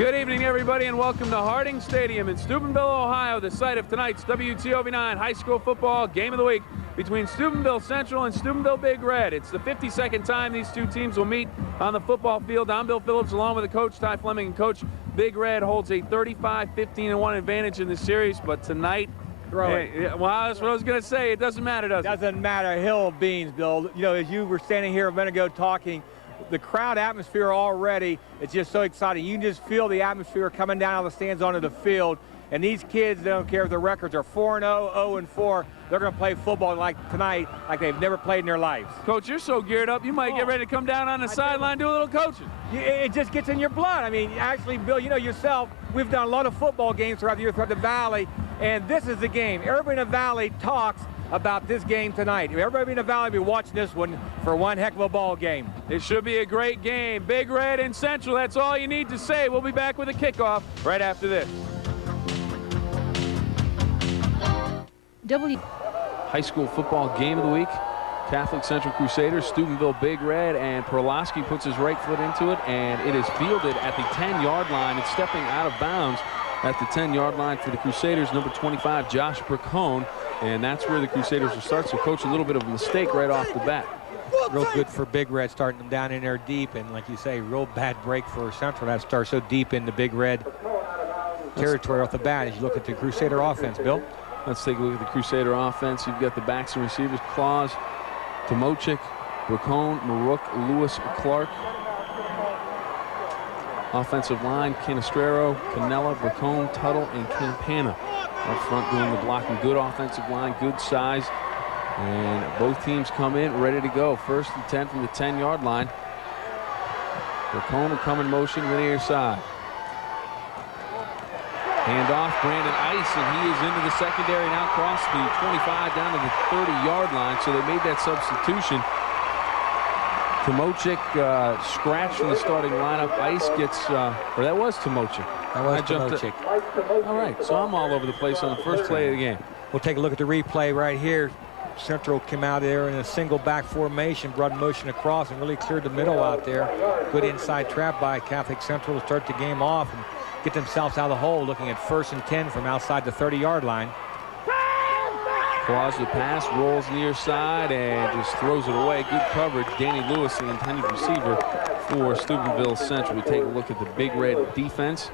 Good evening, everybody, and welcome to Harding Stadium in Steubenville, Ohio, the site of tonight's WTOV9 High School Football Game of the Week between Steubenville Central and Steubenville Big Red. It's the 52nd time these two teams will meet on the football field. I'm Bill Phillips, along with the coach, Ty Fleming, and Coach. Big Red holds a 35-15-1 advantage in the series, but tonight, well, that's what I was going to say. It doesn't matter, does it? Doesn't matter. Hill of beans, Bill. You know, as you were standing here a minute ago talking, the crowd atmosphere already is just so exciting. You can just feel the atmosphere coming down out of the stands onto the field. And these kids, they don't care if their records are 4-0, 0-4. They're going to play football like tonight like they've never played in their lives. Coach, you're so geared up, you might get ready to come down on the sideline, do a little coaching. It just gets in your blood. I mean, actually, Bill, you know yourself, we've done a lot of football games throughout the year throughout the Valley, and this is the game. Everybody in the Valley talks about this game tonight. Everybody in the Valley will be watching this one for one heck of a ball game. It should be a great game. Big Red and Central, that's all you need to say. We'll be back with a kickoff right after this. High school football game of the week. Catholic Central Crusaders, Steubenville Big Red, and Perlowski puts his right foot into it, and it is fielded at the 10-yard line. It's stepping out of bounds at the 10-yard line for the Crusaders, number 25, Josh Bracone, and that's where the Crusaders will start. So, Coach, a little bit of a mistake right off the bat. Real good for Big Red, starting them down in there deep, and like you say, real bad break for Central. That starts so deep into Big Red territory off the bat as you look at the Crusader offense, Bill. Let's take a look at the Crusader offense. You've got the backs and receivers, Claus, Tomochik, Bracone, Marook, Lewis, Clark. Offensive line, Canestrero, Canella, Bracone, Tuttle, and Campana. Up front doing the blocking. Good offensive line, good size. And both teams come in ready to go. First and 10 from the 10-yard line. Bracone will come in motion linear side. Hand off, Brandon Ice, and he is into the secondary, now across the 25 down to the 30-yard line. So they made that substitution. Tomochik scratched from the starting lineup. Ice gets, or that was Tomochik. That was Tomochik. All right, so I'm all over the place on the first play of the game. We'll take a look at the replay right here. Central came out there in a single back formation, broad motion across, and really cleared the middle out there. Good inside trap by Catholic Central to start the game off and get themselves out of the hole, looking at 1st and 10 from outside the 30-yard line. Claws the pass, rolls near side, and just throws it away. Good coverage. Danny Lewis, the intended receiver for Steubenville Central. We take a look at the Big Red defense.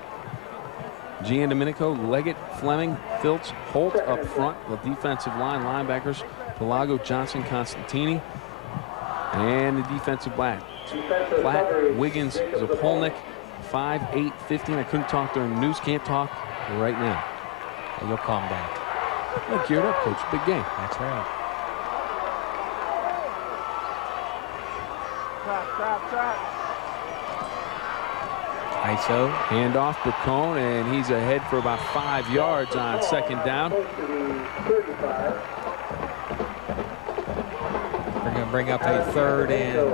Gian Domenico, Leggett, Fleming, Filtz, Holt up front. The defensive line linebackers, Pelago, Johnson, Constantini, and the defensive back, Platt, Wiggins, Zapolnik, 5'8", 15. I couldn't talk during the news. Can't talk right now. You'll calm down. Well, geared up, Coach. Big game. That's right. Trap. ISO. Hand off Bracone, and he's ahead for about 5 yards on second down. We're going to bring up a 3rd and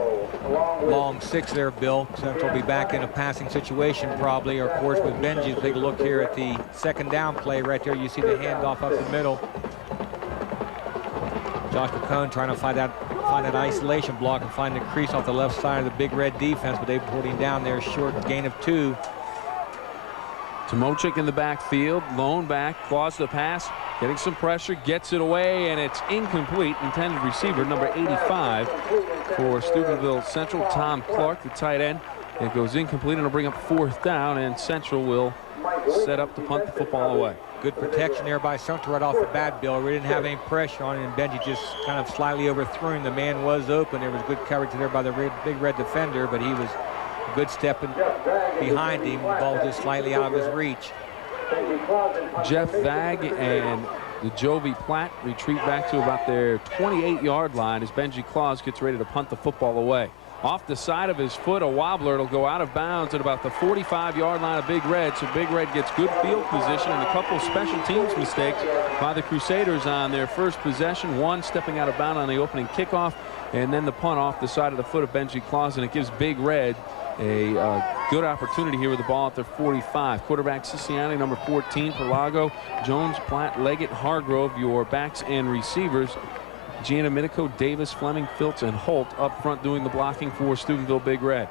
long 6 there, Bill. Central will be back in a passing situation probably, or of course with Benji. Take a look here at the 2nd down play right there. You see the handoff up the middle. Josh Bracone trying to find that isolation block and find the crease off the left side of the Big Red defense, but they put him down there short, gain of 2. Tomochik in the backfield, lone back, claws the pass, getting some pressure, gets it away, and it's incomplete. Intended receiver, number 85 for Steubenville Central, Tom Clark, the tight end. It goes incomplete, and it'll bring up 4th down, and Central will set up to punt the football away. Good protection there by Central right off the bat, Bill. We didn't have any pressure on it, and Benji just kind of slightly overthrew him. The man was open. There was good coverage there by the Big Red defender, but he was a good step behind him. The ball just slightly out of his reach. Jeff Vag and the Jovi Platt retreat back to about their 28-yard line as Benji Claus gets ready to punt the football away. Off the side of his foot, a wobbler. It'll go out of bounds at about the 45-yard line of Big Red. So Big Red gets good field position and a couple special teams mistakes by the Crusaders on their first possession. One stepping out of bounds on the opening kickoff, and then the punt off the side of the foot of Benji Claus, and it gives Big Red a good opportunity here with the ball at their 45. Quarterback Siciliani, number 14, Pelago, Jones, Platt, Leggett, Hargrove, your backs and receivers. Gianna Minico, Davis, Fleming, Filtz, and Holt up front doing the blocking for Steubenville Big Red.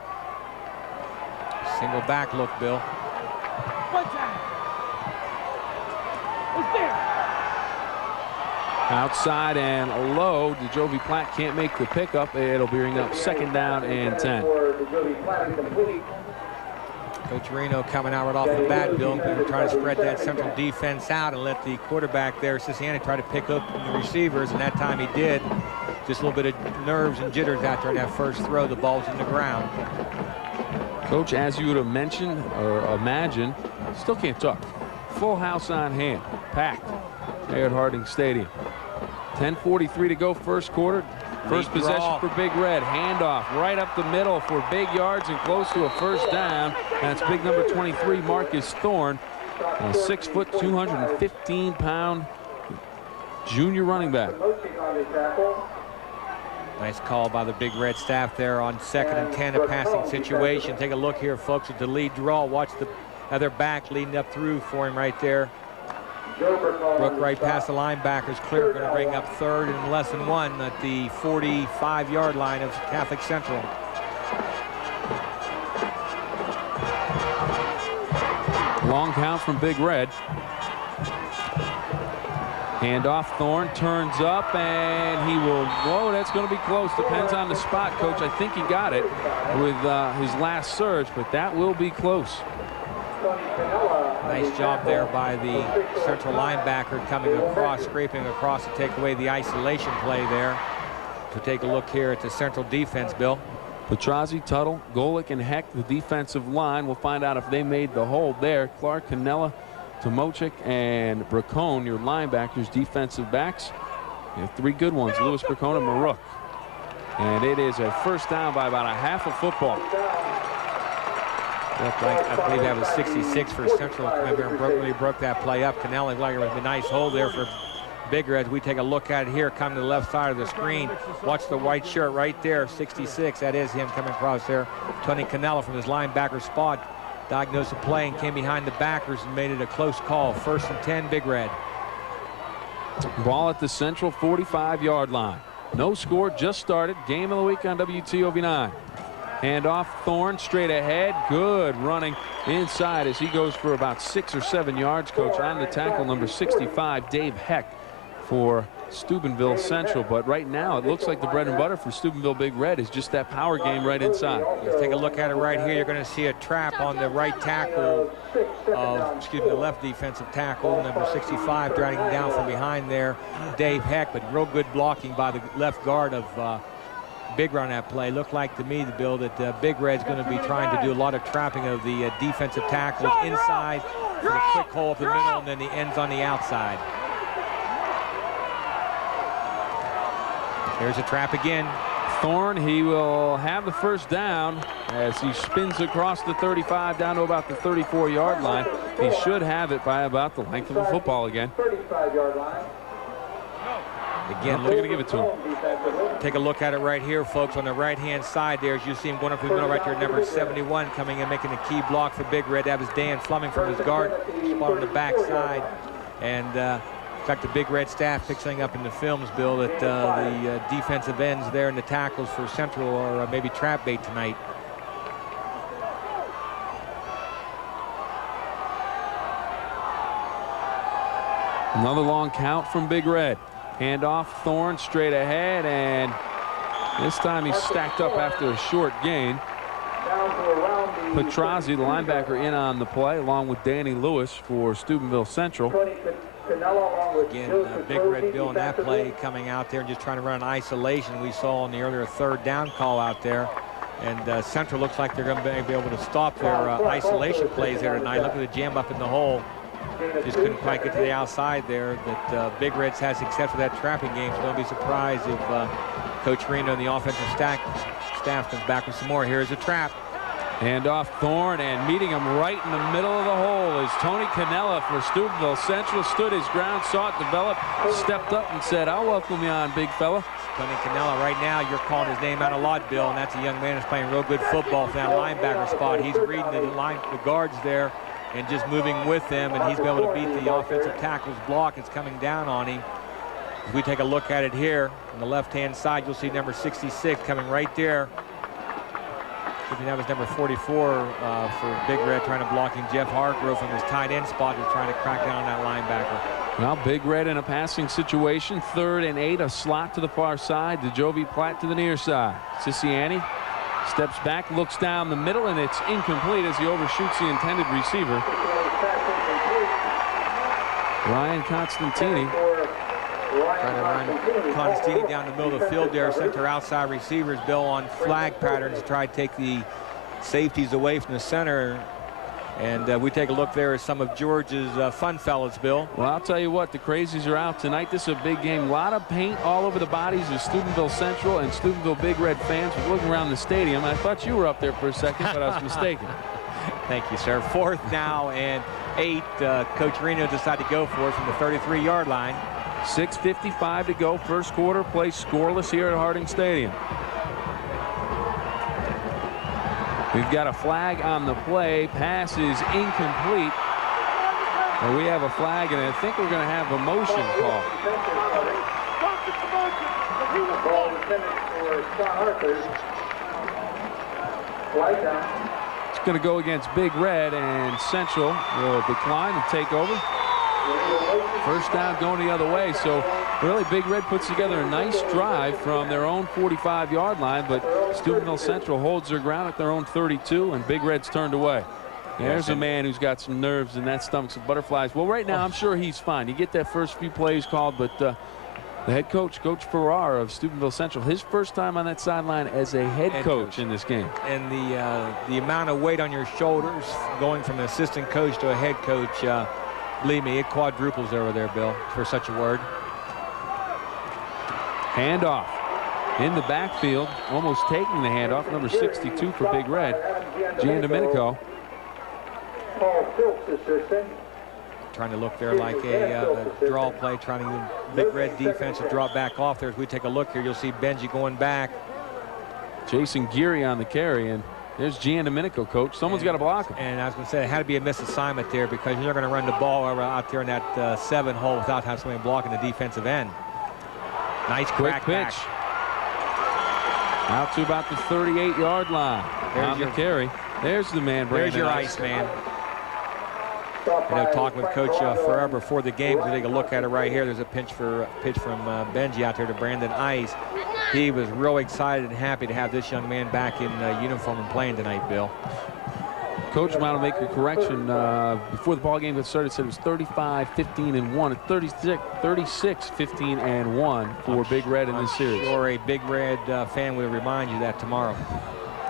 Single back look, Bill. Outside and low. The Jovi Platt can't make the pickup. It'll bring up 2nd down and 10. Coach Reno coming out right off the bat, Bill, trying to spread that central defense out and let the quarterback there, Sisiani, try to pick up the receivers, and that time he did. Just a little bit of nerves and jitters out there in that first throw. The ball's in the ground. Coach, as you would have mentioned or imagine, still can't talk. Full house on hand, packed there at Harding Stadium. 10:43 to go, first quarter. First possession for Big Red. Handoff right up the middle for big yards and close to a first down. That's big number 23, Marcus Thorne, a 6 foot, 215-pound junior running back. Nice call by the Big Red staff there on 2nd and 10, a passing situation. Take a look here, folks, at the lead draw. Watch the other back leading up through for him right there. Brook right past the linebackers, clear, going to bring up 3rd and less than 1 at the 45-yard line of Catholic Central. Long count from Big Red. Handoff, Thorne turns up, and he will, whoa, that's going to be close. Depends on the spot, Coach. I think he got it with his last surge, but that will be close. Nice job there by the central linebacker coming across, scraping across to take away the isolation play there. So take a look here at the central defense, Bill. Petrozzi, Tuttle, Golick, and Heck, the defensive line. We'll find out if they made the hold there. Clark, Canella, Tomochik, and Bracone, your linebackers, defensive backs. You have 3 good ones, Lewis, Bracone, and Marook. And it is a first down by about a half a football. I believe that was 66 for Central. Remember, really broke that play up. Canella, like it was a nice hold there for Big Red. We take a look at it here, coming to the left side of the screen. Watch the white shirt right there, 66. That is him coming across there. Tony Canella from his linebacker spot diagnosed the play and came behind the backers and made it a close call. 1st and 10, Big Red. Ball at the Central 45-yard line. No score, just started. Game of the week on WTOV9. Handoff, Thorne straight ahead. Good running inside as he goes for about 6 or 7 yards, Coach, on the tackle, number 65, Dave Heck, for Steubenville Central. But right now it looks like the bread and butter for Steubenville Big Red is just that power game right inside. Let's take a look at it right here. You're going to see a trap on the right tackle of, the left defensive tackle, number 65, dragging down from behind there, Dave Heck. But real good blocking by the left guard of Big Red on that play. Looked like to me, Bill, that Big Red's going to be trying to do a lot of trapping of the defensive tackles inside with a quick hole up the middle, and then the ends on the outside. There's a trap again. Thorne, he will have the first down as he spins across the 35 down to about the 34-yard line. He should have it by about the length of a football again. 35-yard line. Again, they're going to give it to him. Take a look at it right here, folks, on the right-hand side there. As you see him going up the middle right there, number 71 coming in, making a key block for Big Red. That was Dan Fleming from his guard spot on the backside. And in fact, the Big Red staff picking up in the films, Bill, that the defensive ends there and the tackles for Central are maybe trap bait tonight. Another long count from Big Red. Handoff, Thorne straight ahead, and this time he's stacked up after a short gain. Petrozzi, the linebacker, in on the play, along with Danny Lewis for Steubenville Central. Again, Big Red Bill in that play coming out there and just trying to run an isolation we saw on the earlier 3rd down call out there. And Central looks like they're going to be able to stop their isolation plays there tonight. Look at the jam up in the hole. Just couldn't quite get to the outside there. That Big Reds has success with that trapping game. So don't be surprised if Coach Reno and the offensive staff comes back with some more. Here's a trap. Handoff, Thorne, and meeting him right in the middle of the hole is Tony Canella for Steubenville Central. Stood his ground, saw it develop, stepped up and said, "I'll welcome you on, big fella." Tony Canella, right now you're calling his name out a lot, Bill, and that's a young man who's playing real good football from that linebacker spot. He's reading the guards there and just moving with them, and he's been able to beat the offensive tackle's block. It's coming down on him. If we take a look at it here on the left-hand side, you'll see number 66 coming right there. That was number 44 for Big Red, trying to blocking Jeff Hargrove from his tight end spot, who's trying to crack down on that linebacker. Well, Big Red in a passing situation. 3rd and 8, a slot to the far side. DeJovi Platt to the near side. Sisiani steps back, looks down the middle, and it's incomplete as he overshoots the intended receiver. Ryan Constantini. Trying to run Constantini down the middle of the field there. Center outside receivers, Bill, on flag patterns to try to take the safeties away from the center. And we take a look there at some of George's fun fellas, Bill. Well, I'll tell you what, the crazies are out tonight. This is a big game. A lot of paint all over the bodies of Steubenville Central and Steubenville Big Red fans. We're looking around the stadium. I thought you were up there for a second, but I was mistaken. Thank you, sir. 4th now and 8. Coach Reno decided to go for it from the 33-yard line. 6:55 to go. First quarter. Play scoreless here at Harding Stadium. We've got a flag on the play. Pass is incomplete. And we have a flag, and I think we're going to have a motion call. It's going to go against Big Red, and Central will decline and take over. First down going the other way. So really Big Red puts together a nice drive from their own 45-yard line, but Steubenville Central holds their ground at their own 32, and Big Red's turned away. There's a man who's got some nerves and that stomach's of butterflies. Well, right now I'm sure he's fine. You get that first few plays called, but the head coach, Coach Farrar of Steubenville Central, his first time on that sideline as a head coach in this game. And the amount of weight on your shoulders going from an assistant coach to a head coach, believe me, it quadruples over there, Bill, for such a word. Handoff in the backfield, almost taking the handoff. Number 62 for Big Red, Giandomenico. Trying to look there like a draw play, trying to get Big Red defense to drop back off there. As we take a look here, you'll see Benji going back. Jason Geary on the carry, and there's Giandomenico, coach. Someone's got to block him. And I was going to say, it had to be a misassignment there, because you're going to run the ball out there in that 7 hole without having somebody blocking the defensive end. Nice quick pitch. Back. Out to about the 38-yard line. There's your carry. There's the man. There's your ice man. Talking with Coach Farrar before the game, to take a look at it right here. There's a pitch from Benji out there to Brandon Ice. He was real excited and happy to have this young man back in uniform and playing tonight, Bill. Coach wanted to make a correction before the ball game got started. Said it was 35-15-1, 36-15-1 for Big Red in this series. Sure, a Big Red fan will remind you that tomorrow.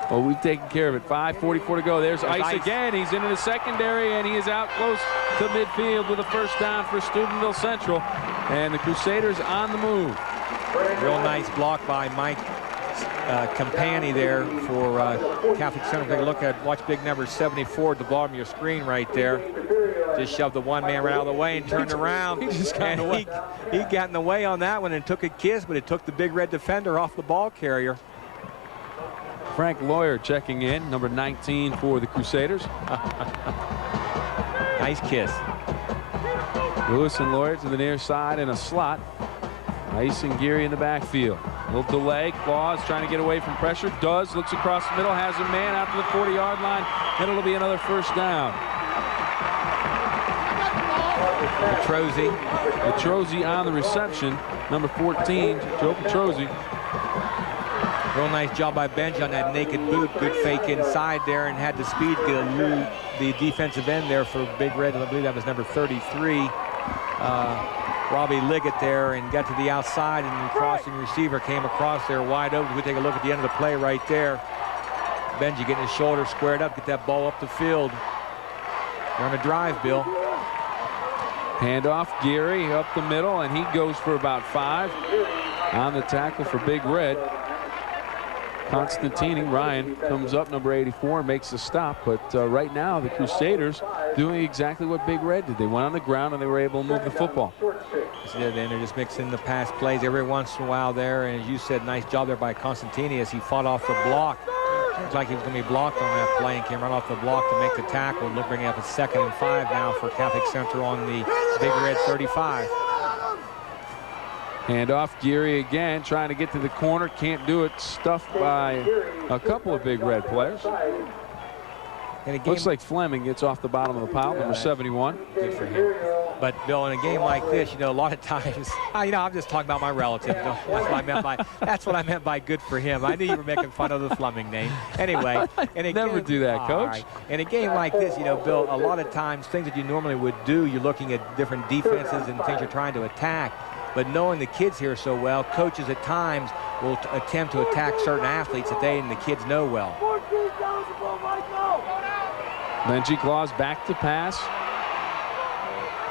Well, we've taken care of it. 5:44 to go. There's Ice again. He's into the secondary, and he is out close to midfield with a first down for Steubenville Central. And the Crusaders on the move. Real nice block by Mike Campani there for Catholic Center. Take a look at, watch big number 74 at the bottom of your screen right there. Just shoved the one man right out of the way and turned around. He got in the way on that one and took a kiss, but it took the Big Red defender off the ball carrier. Frank Lawyer checking in, number 19 for the Crusaders. Nice kiss. Lewis and Lawyer to the near side in a slot. Ice and Geary in the backfield. A little delay. Claus trying to get away from pressure. Does. Looks across the middle. Has a man out to the 40-yard line. And it'll be another first down. Petrozzi on the reception. Number 14, Joe Petrozzi. Real nice job by Benji on that naked boot. Good fake inside there, and had the speed to elude the defensive end there for Big Red. I believe that was number 33. Robbie Liggett there, and got to the outside, and the crossing receiver came across there wide open. We take a look at the end of the play right there. Benji getting his shoulder squared up, get that ball up the field. They're on a drive, Bill. Handoff, Geary up the middle, and he goes for about 5 on the tackle for Big Red. Constantini, Ryan, comes up, number 84, makes the stop. But right now, the Crusaders doing exactly what Big Red did. They went on the ground, and they were able to move the football. And they're just mixing the pass plays every once in a while there. And as you said, nice job there by Constantini as he fought off the block. Looks like he was going to be blocked on that play and came right off the block to make the tackle. And bringing up a 2nd and 5 now for Catholic Central on the Big Red 35. Hand off, Geary again, trying to get to the corner. Can't do it. Stuffed by a couple of Big Red players. Looks like Fleming gets off the bottom of the pile, number 71. Good for him. But Bill, in a game like this, you know, a lot of times, you know, I'm just talking about my relative. You know, that's what I meant by good for him. I knew you were making fun of the Fleming name. Anyway, never do that, Coach. Right. In a game like this, you know, Bill, a lot of times things that you normally would do, you're looking at different defenses and things you're trying to attack. But knowing the kids here so well, coaches at times will attempt to attack certain athletes that they and the kids know well. Benji Claus back to pass.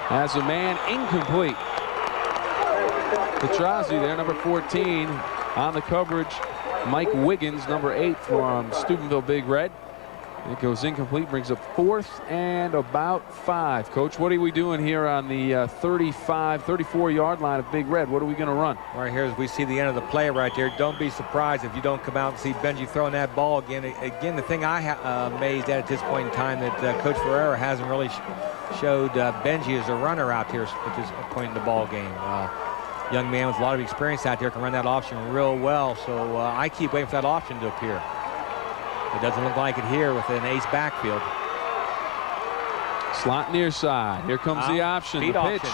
Has a man incomplete. Petrozzi there, number 14, on the coverage. Mike Wiggins, number 8 from Steubenville Big Red. It goes incomplete, brings up 4th and about 5. Coach, what are we doing here on the 34-yard line of Big Red? What are we going to run? Right here as we see the end of the play right there. Don't be surprised if you don't come out and see Benji throwing that ball again. Again, the thing I amazed at this point in time that Coach Ferreira hasn't really showed Benji as a runner out here at this point in the ball game. Young man with a lot of experience out there can run that option real well. So I keep waiting for that option to appear. It doesn't look like it here with an ace backfield. Slot near side. Here comes the option. The pitch.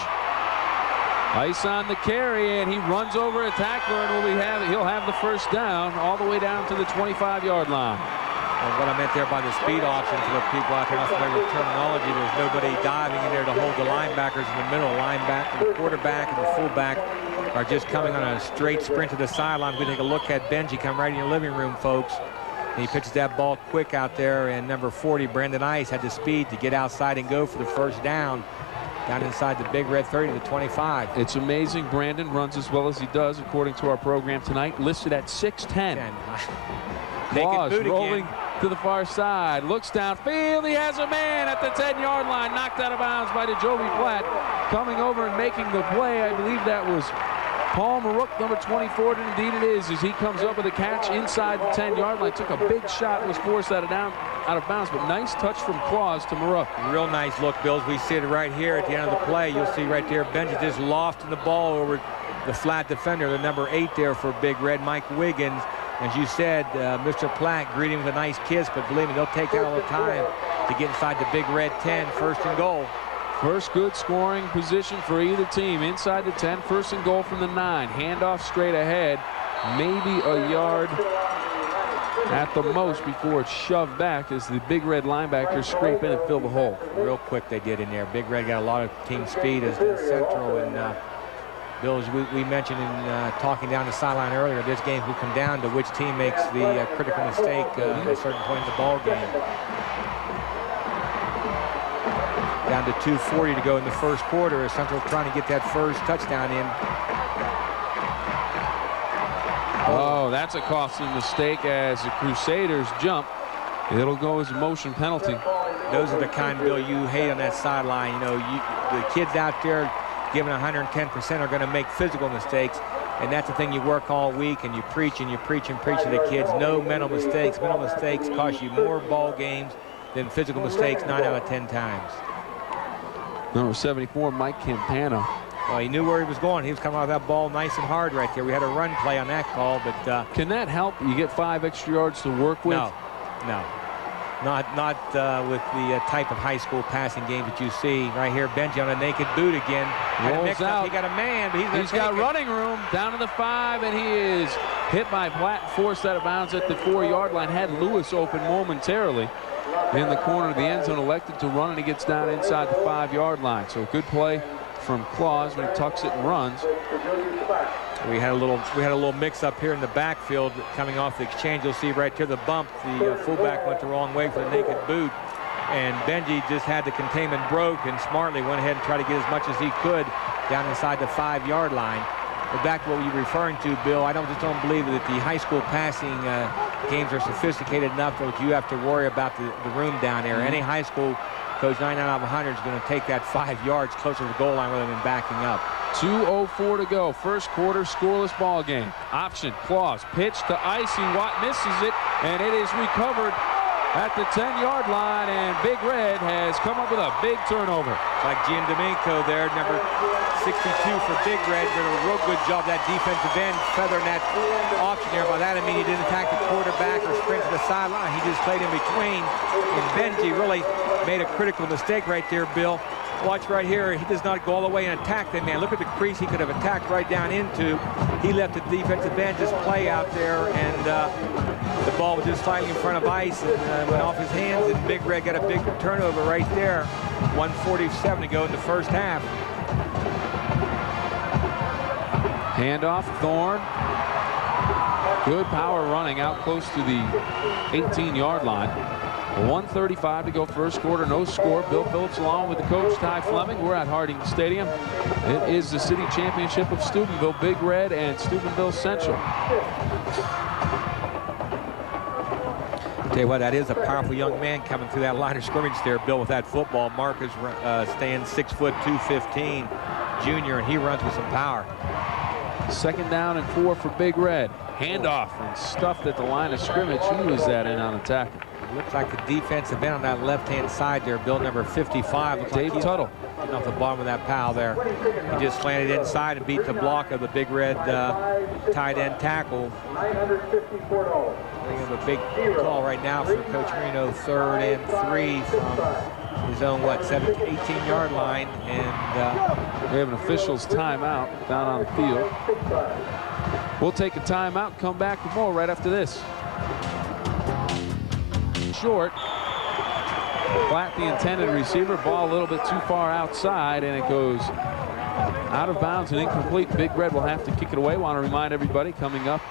Ice on the carry, and he runs over a tackler, and he'll have the first down all the way down to the 25-yard line. And what I meant there by the speed option for the people out there not familiar with terminology, there's nobody diving in there to hold the linebackers in the middle. Linebacker, the quarterback, and the fullback are just coming on a straight sprint to the sideline. We take a look at Benji come right in your living room, folks. He pitches that ball quick out there, and number 40, Brandon Ice, had the speed to get outside and go for the first down inside the Big Red 30 to the 25. It's amazing Brandon runs as well as he does, according to our program tonight, listed at 6'10". Claus rolling to the far side, looks downfield. He has a man at the 10-yard line, knocked out of bounds by the Jovi Platt. Coming over and making the play, I believe that was Paul Marook, number 24, and indeed it is, as he comes up with a catch inside the 10-yard line. Took a big shot, was forced out of bounds, but nice touch from Claus to Marook. Real nice look, Bills. We see it right here at the end of the play. You'll see right there, Benji just lofting the ball over the flat defender, the number 8 there for Big Red, Mike Wiggins. As you said, Mr. Platt greeting with a nice kiss, but believe me, they'll take that all the time to get inside the Big Red 10, 1st and goal. First good scoring position for either team. Inside the 10, 1st and goal from the 9. Handoff straight ahead. Maybe a yard at the most before it's shoved back as the Big Red linebackers scrape in and fill the hole. Real quick they did in there. Big Red got a lot of team speed as the Central. And Bill, as we mentioned in talking down the sideline earlier, this game will come down to which team makes the critical mistake at a certain point in the ball game. Down to 2:40 to go in the first quarter as Central trying to get that first touchdown in. Oh, that's a costly mistake as the Crusaders jump. It'll go as a motion penalty. Those are the kind, Bill, you hate on that sideline. You know, the kids out there giving 110% are going to make physical mistakes. And that's the thing you work all week, and you preach and you preach and preach to the kids. No mental mistakes. Mental mistakes cost you more ball games than physical mistakes 9 out of 10 times. Number 74, Mike Campana. Well, he knew where he was going. He was coming out of that ball nice and hard right there. We had a run play on that call, but can that help? You get 5 extra yards to work with? No. Not with the type of high school passing game that you see right here. Benji on a naked boot again. Rolls out. He got a man, but he's got running room down to the 5, and he is hit by Platt, forced out of bounds at the 4-yard line. Had Lewis open momentarily in the corner of the end zone, elected to run, and he gets down inside the 5-yard line. So good play from Claus when he tucks it and runs. We had a little mix up here in the backfield coming off the exchange. You'll see right here the bump. The fullback went the wrong way for the naked boot, and Benji just had the containment broke and smartly went ahead and tried to get as much as he could down inside the 5-yard line. But back to what you're referring to, Bill, I just don't believe that the high school passing games are sophisticated enough that you have to worry about the room down there. Any high school coach 9 out of 100 is going to take that 5 yards closer to the goal line rather than backing up. 2:04 to go. First quarter, scoreless ball game. Option, Claus, pitch to Icy. Watt misses it, and it is recovered at the 10-yard line, and Big Red has come up with a big turnover. It's like Gian Domenico there, number 62 for Big Red. Did a real good job, that defensive end, feathering that option there. By that I mean he didn't attack the quarterback or sprint to the sideline. He just played in between. And Benji really made a critical mistake right there, Bill. Watch right here. He does not go all the way and attack the man. Look at the crease he could have attacked right down into. He let the defensive end just play out there, and the ball was just slightly in front of ice and went off his hands, and Big Red got a big turnover right there. 1:47 to go in the first half. Handoff, Thorne. Good power running out close to the 18-yard line. 1:35 to go first quarter, no score. Bill Phillips along with the coach Ty Fleming. We're at Harding Stadium. It is the city championship of Steubenville, Big Red and Steubenville Central. I'll tell you what, that is a powerful young man coming through that line of scrimmage there, Bill, with that football. Marcus staying 6 foot 215, junior, and he runs with some power. Second down and 4 for Big Red. Handoff and stuffed at the line of scrimmage. Who was that in on the tackle? Looks like the defensive end on that left-hand side there, Bill, number 55. Looks Dave like Tuttle. Getting off the bottom of that pile there. He just slanted inside and beat the block of the Big Red tight end tackle. We have a big call right now for Coach Marino, 3rd and 3 from his own, 18-yard line. And we have an official's timeout down on the field. We'll take a timeout, come back with more right after this. Short. Flat the intended receiver. Ball a little bit too far outside, and it goes out of bounds and incomplete. Big Red will have to kick it away. Want to remind everybody, coming up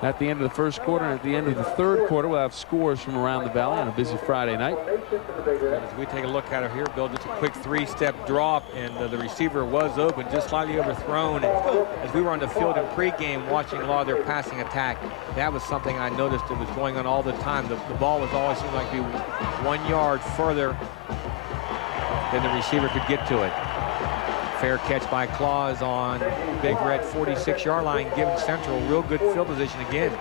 at the end of the first quarter and at the end of the third quarter, we'll have scores from around the valley on a busy Friday night. As we take a look at it here, Bill, just a quick 3-step drop, and the receiver was open, just slightly overthrown. As we were on the field in pregame watching a lot of their passing attack, that was something I noticed that was going on all the time. The ball was always seemed like to be 1 yard further than the receiver could get to it. Fair catch by Claus on Big Red 46-yard line, giving Central real good field position again.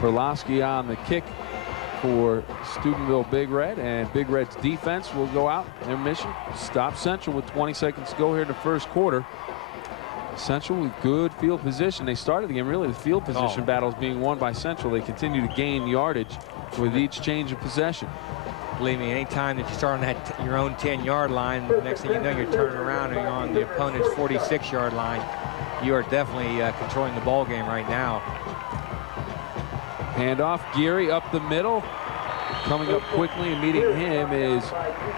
Perlowski on the kick for Steubenville Big Red, and Big Red's defense will go out. Their mission, stop Central with 20 seconds to go here in the first quarter. Central with good field position. They started the game, really the field position battles being won by Central. They continue to gain yardage with each change of possession. Believe me, anytime that you start on that your own 10-yard line, the next thing you know, you're turning around and you're on the opponent's 46-yard line. You are definitely controlling the ball game right now. Handoff, Geary up the middle. Coming up quickly and meeting him is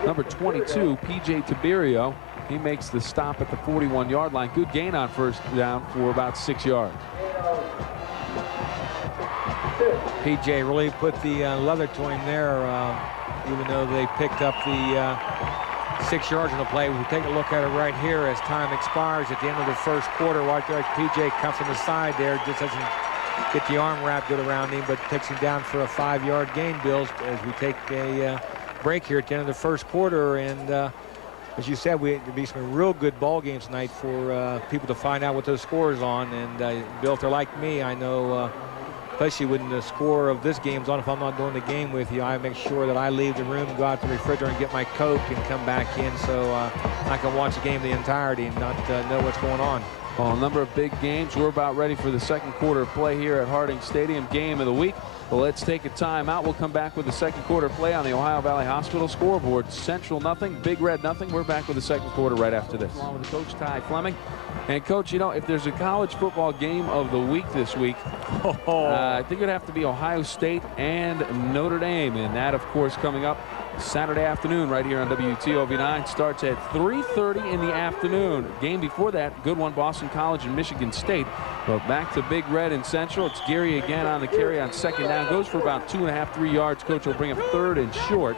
number 22, P.J. Tiberio. He makes the stop at the 41-yard line. Good gain on first down for about 6 yards. P.J. really put the leather to him there. Even though they picked up the 6 yards on the play. We'll take a look at it right here as time expires at the end of the first quarter. Watch P.J. comes from the side there, just doesn't get the arm wrapped good around him, but takes him down for a 5-yard gain, Bills, as we take a break here at the end of the first quarter. And as you said, there'll be some real good ball games tonight for people to find out what those scores on. And Bill, if they're like me, I know especially when the score of this game's on, if I'm not doing the game with you, I make sure that I leave the room, go out to the refrigerator and get my Coke and come back in so I can watch the game the entirety and not know what's going on. Well, a number of big games. We're about ready for the second quarter of play here at Harding Stadium. Game of the week. Well, let's take a timeout. We'll come back with the second quarter play on the Ohio Valley Hospital scoreboard. Central nothing, Big Red nothing. We're back with the second quarter right after this. Along with Coach Ty Fleming. And Coach, you know, if there's a college football game of the week this week, I think it'd have to be Ohio State and Notre Dame. And that, of course, coming up Saturday afternoon right here on WTOV9. Starts at 3:30 in the afternoon. Game before that, good one, Boston College and Michigan State. But back to Big Red and Central. It's Geary again on the carry on second down. Goes for about 2.5, 3 yards. Coach will bring up 3rd and short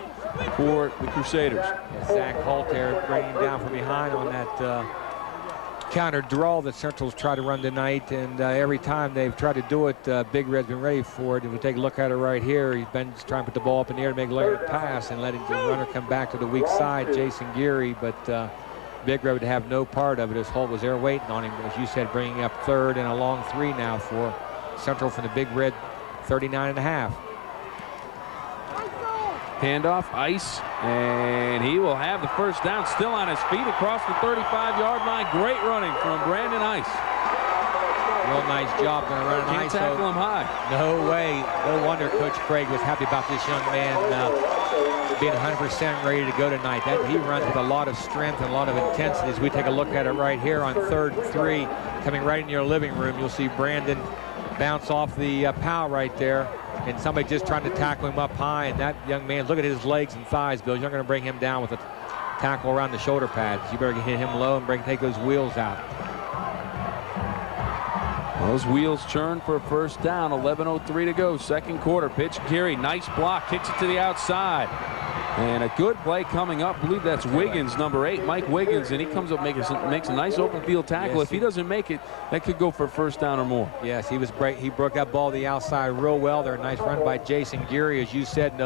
for the Crusaders. Zach Holt there bringing down from behind on that counter draw that Central's tried to run tonight, and every time they've tried to do it, Big Red's been ready for it. If we take a look at it right here, he's been trying to put the ball up in the air to make a layered pass and letting the runner come back to the weak side, Jason Geary, but Big Red would have no part of it as Holt was there waiting on him. As you said, bringing up 3rd and a long 3 now for Central from the Big Red 39.5. Handoff, Ice, and he will have the first down, still on his feet across the 35-yard line. Great running from Brandon Ice. Real nice job going to run Can't Ice. tackle him high. No way. No wonder Coach Craig was happy about this young man being 100% ready to go tonight. He runs with a lot of strength and a lot of intensity. As we take a look at it right here on 3rd and 3, coming right into your living room, you'll see Brandon bounce off the pal right there, and somebody just trying to tackle him up high, and that young man, look at his legs and thighs, Bill. You're going to bring him down with a tackle around the shoulder pads. You better hit him low and take those wheels out. Those wheels churn for a first down. 11:03 to go. Second quarter. Pitch Geary. Nice block. Kicks it to the outside. And a good play coming up. I believe that's Wiggins, number 8, Mike Wiggins. And he comes up, makes a nice open field tackle. Yes, if he doesn't make it, that could go for a first down or more. Yes, he broke that ball to the outside real well there. Nice run by Jason Geary. As you said,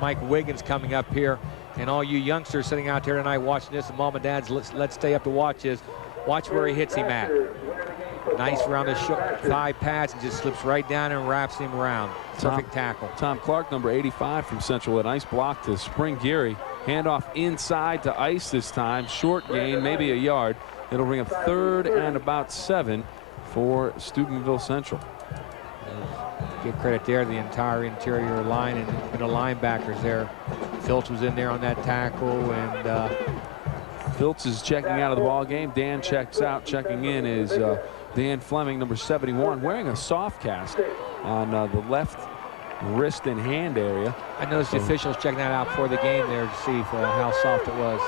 Mike Wiggins coming up here. And all you youngsters sitting out there tonight watching this, and mom and dads, let's stay up to watch this. Watch where he hits him at. Nice around the thigh pads and just slips right down and wraps him around. Perfect tackle. Tom Clark, number 85 from Central. A nice block to Spring Geary. Handoff inside to Ice this time. Short gain, maybe a yard. It'll bring up 3rd and about 7 for Steubenville Central. Give credit there to the entire interior line and the linebackers there. Phillips was in there on that tackle, and Phillips is checking out of the ball game. Dan checks out. Checking in is Dan Fleming, number 71, wearing a soft cast on the left wrist and hand area. I noticed the officials checking that out before the game there to see how soft it was.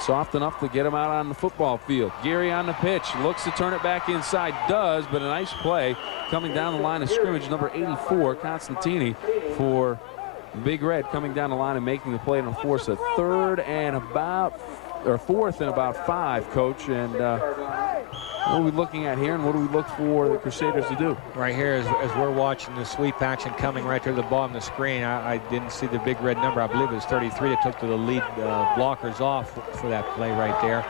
Soft enough to get him out on the football field. Geary on the pitch, looks to turn it back inside, does, but a nice play coming down the line of scrimmage. Number 84, Constantini, for Big Red, coming down the line and making the play and force a 4th and about 5, Coach. And what are we looking at here, and what do we look for the Crusaders to do? Right here, as we're watching the sweep action coming right to the bottom of the screen, I didn't see the Big Red number. I believe it was 33 that took the lead blockers off for that play right there.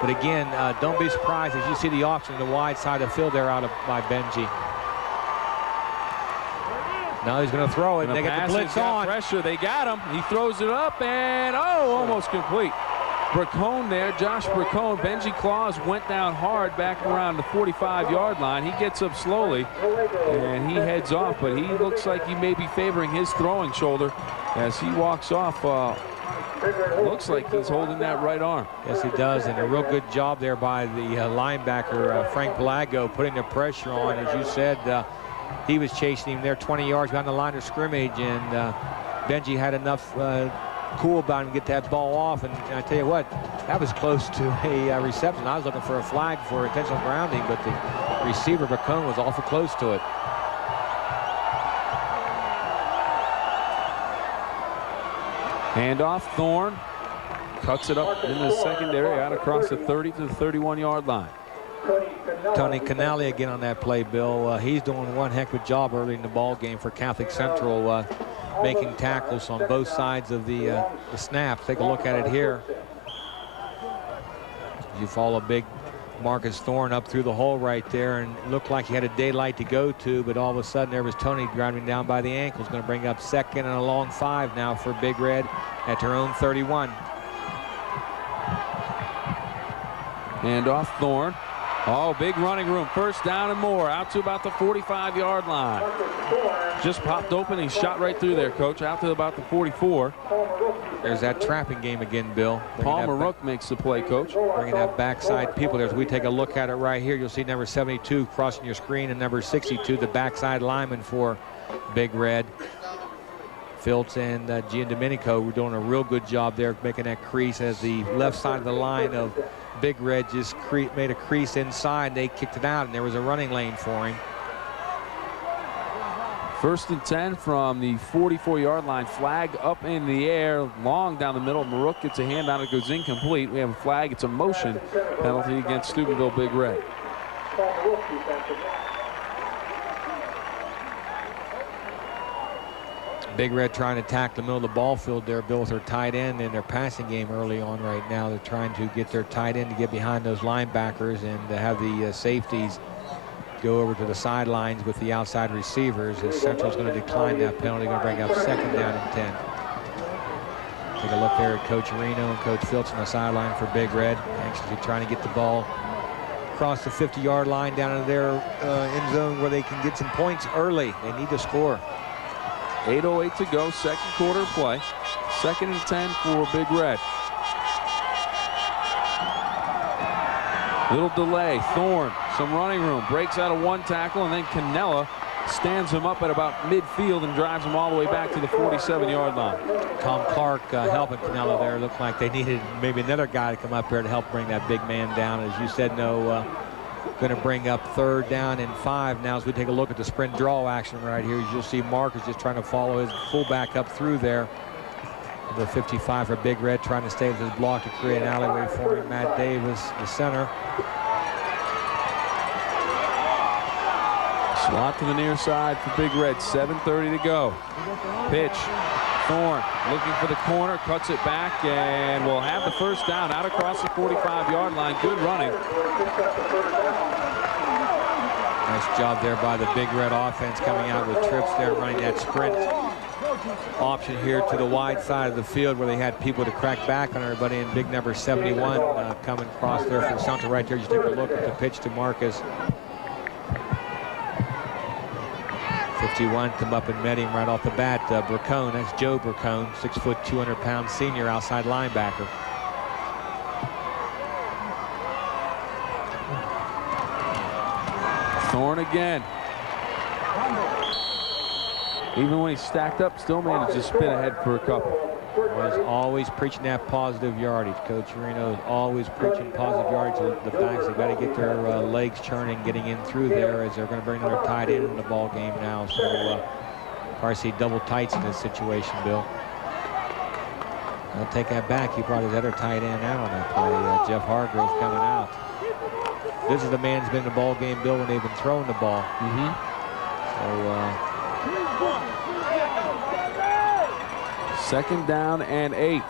But again, don't be surprised as you see the option on the wide side of the field there by Benji. Now he's going to throw it. They get the blitz on. Pressure. They got him. He throws it up, and almost complete. Bracone there, Josh Bracone. Benji Claus went down hard back around the 45-yard line. He gets up slowly, and he heads off, but he looks like he may be favoring his throwing shoulder as he walks off. Looks like he's holding that right arm. Yes, he does, and a real good job there by the linebacker, Frank Pelago, putting the pressure on. As you said, he was chasing him there 20 yards behind the line of scrimmage, and Benji had enough cool about him to get that ball off. And I tell you what, that was close to a reception. I was looking for a flag for intentional grounding, but the receiver, Bracone, was awful close to it. Handoff, Thorne cuts it up in the secondary out across the 30 to the 31-yard line. Tony Canale again on that play, Bill. He's doing one heck of a job early in the ball game for Catholic Central, making tackles on both sides of the snap. Take a look at it here. You follow big Marcus Thorne up through the hole right there, and it looked like he had a daylight to go to, but all of a sudden there was Tony driving down by the ankles. Going to bring up 2nd and a long 5 now for Big Red at their own 31. Handoff, Thorne. Oh, big running room. First down and more. Out to about the 45-yard line. Just popped open. He shot right through there, Coach. Out to about the 44. There's that trapping game again, Bill. Palmer Rook makes the play, Coach. Bringing that backside people there. As we take a look at it right here, you'll see number 72 crossing your screen and number 62, the backside lineman for Big Red. Phillips and Giandomenico were doing a real good job there making that crease as the left side of the line of Big Red just made a crease inside. They kicked it out, and there was a running lane for him. 1st and 10 from the 44-yard line. Flag up in the air, long down the middle. Marook gets a hand on it, goes incomplete. We have a flag. It's a motion penalty against Steubenville Big Red. Big Red trying to attack the middle of the ball field there, Bill, with their tight end in their passing game early on right now. They're trying to get their tight end to get behind those linebackers and to have the safeties go over to the sidelines with the outside receivers, as Central's going to decline that penalty, going to bring up 2nd down and 10. Take a look there at Coach Reno and Coach Filch on the sideline for Big Red, anxiously trying to get the ball across the 50-yard line down into their end zone where they can get some points early. They need to score. 8:08 to go, 2nd quarter play. 2nd and 10 for Big Red. Little delay. Thorne, some running room, breaks out of 1 tackle, and then Cannella stands him up at about midfield and drives him all the way back to the 47-yard line. Tom Clark helping Cannella there. Looked like they needed maybe another guy to come up here to help bring that big man down. As you said, no, going to bring up 3rd down and 5. Now as we take a look at the sprint draw action right here, you'll see Marcus just trying to follow his fullback up through there. Number 55 for Big Red, trying to stay with his block to create an alleyway for him. Matt Davis, the center. Slot to the near side for Big Red. 7:30 to go. Pitch. Thorne looking for the corner, cuts it back, and will have the 1st down out across the 45-yard line. Good running. Nice job there by the Big Red offense, coming out with trips there, running that sprint option here to the wide side of the field where they had people to crack back on everybody, and big number 71 coming across there from Central right there. Just take a look at the pitch to Marcus. 51 come up and met him right off the bat. Bracone, that's Joe Bracone, 6 foot 200-pound senior outside linebacker. Thorne again. Even when he's stacked up, still managed to spin ahead for a couple. Was always preaching that positive yardage. Coach Reno is always preaching positive yardage. The backs have got to get their legs churning, getting in through there, as they're going to bring their tight end in the ball game now. So probably see double tights in this situation, Bill. I'll take that back. He brought his other tight end out on that play. Jeff Hargrove coming out. This is the man who's been in the ball game, Bill, when they've been throwing the ball. So 2nd down and 8.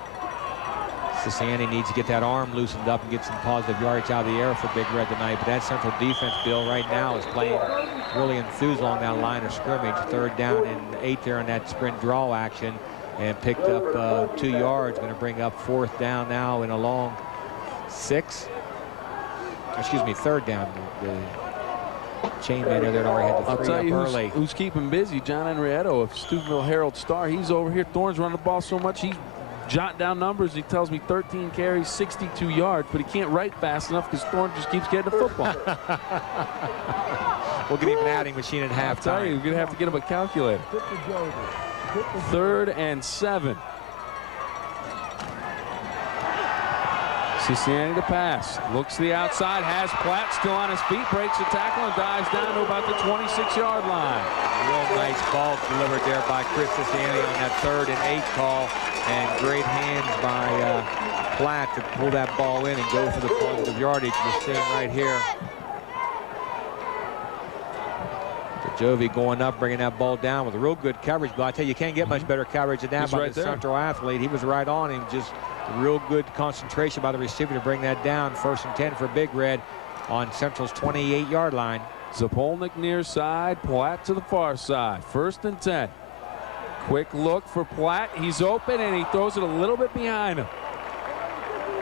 Cincinnati needs to get that arm loosened up and get some positive yardage out of the air for Big Red tonight. But that Central defense, Bill, right now is playing really enthused along that line of scrimmage. 3rd down and 8 there on that sprint draw action, and picked up 2 yards. Going to bring up 4th down now in a long 6. Excuse me, 3rd down. The chain man there already had the 3 I'll tell you early. who's keeping busy. John Henrietto of Steubenville Herald Star. He's over here. Thorne's running the ball so much he's jotting down numbers. He tells me 13 carries, 62 yards, but he can't write fast enough because Thorne just keeps getting the football. We'll get him an adding machine at halftime. I'll tell you, we're going to have to get him a calculator. 3rd and 7. Cincinnati to pass. Looks to the outside, has Platt still on his feet, breaks the tackle and dives down to about the 26-yard line. Real nice ball delivered there by Chris Cincinnati on that 3rd and 8 call, and great hands by Platt to pull that ball in and go for the positive yardage. We're seeing right here. Jovi going up, bringing that ball down with a real good coverage. But I tell you, you can't get much better coverage than that by the Central athlete. He was right on him. Just real good concentration by the receiver to bring that down. 1st and 10 for Big Red on Central's 28-yard line. Zapolnik near side, Platt to the far side. 1st and 10. Quick look for Platt. He's open, and he throws it a little bit behind him.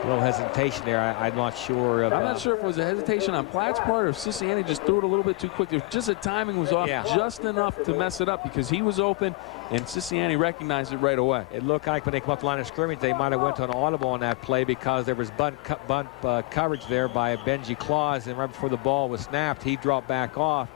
A little hesitation there. I'm not sure. I'm not sure if it was a hesitation on Platt's part or if Cincinnati just threw it a little bit too quick. Just the timing was off just enough to mess it up because he was open and Cincinnati recognized it right away. It looked like when they come up the line of scrimmage, they might have went to an audible on that play because there was bunt coverage there by Benji Claus, and right before the ball was snapped, he dropped back off.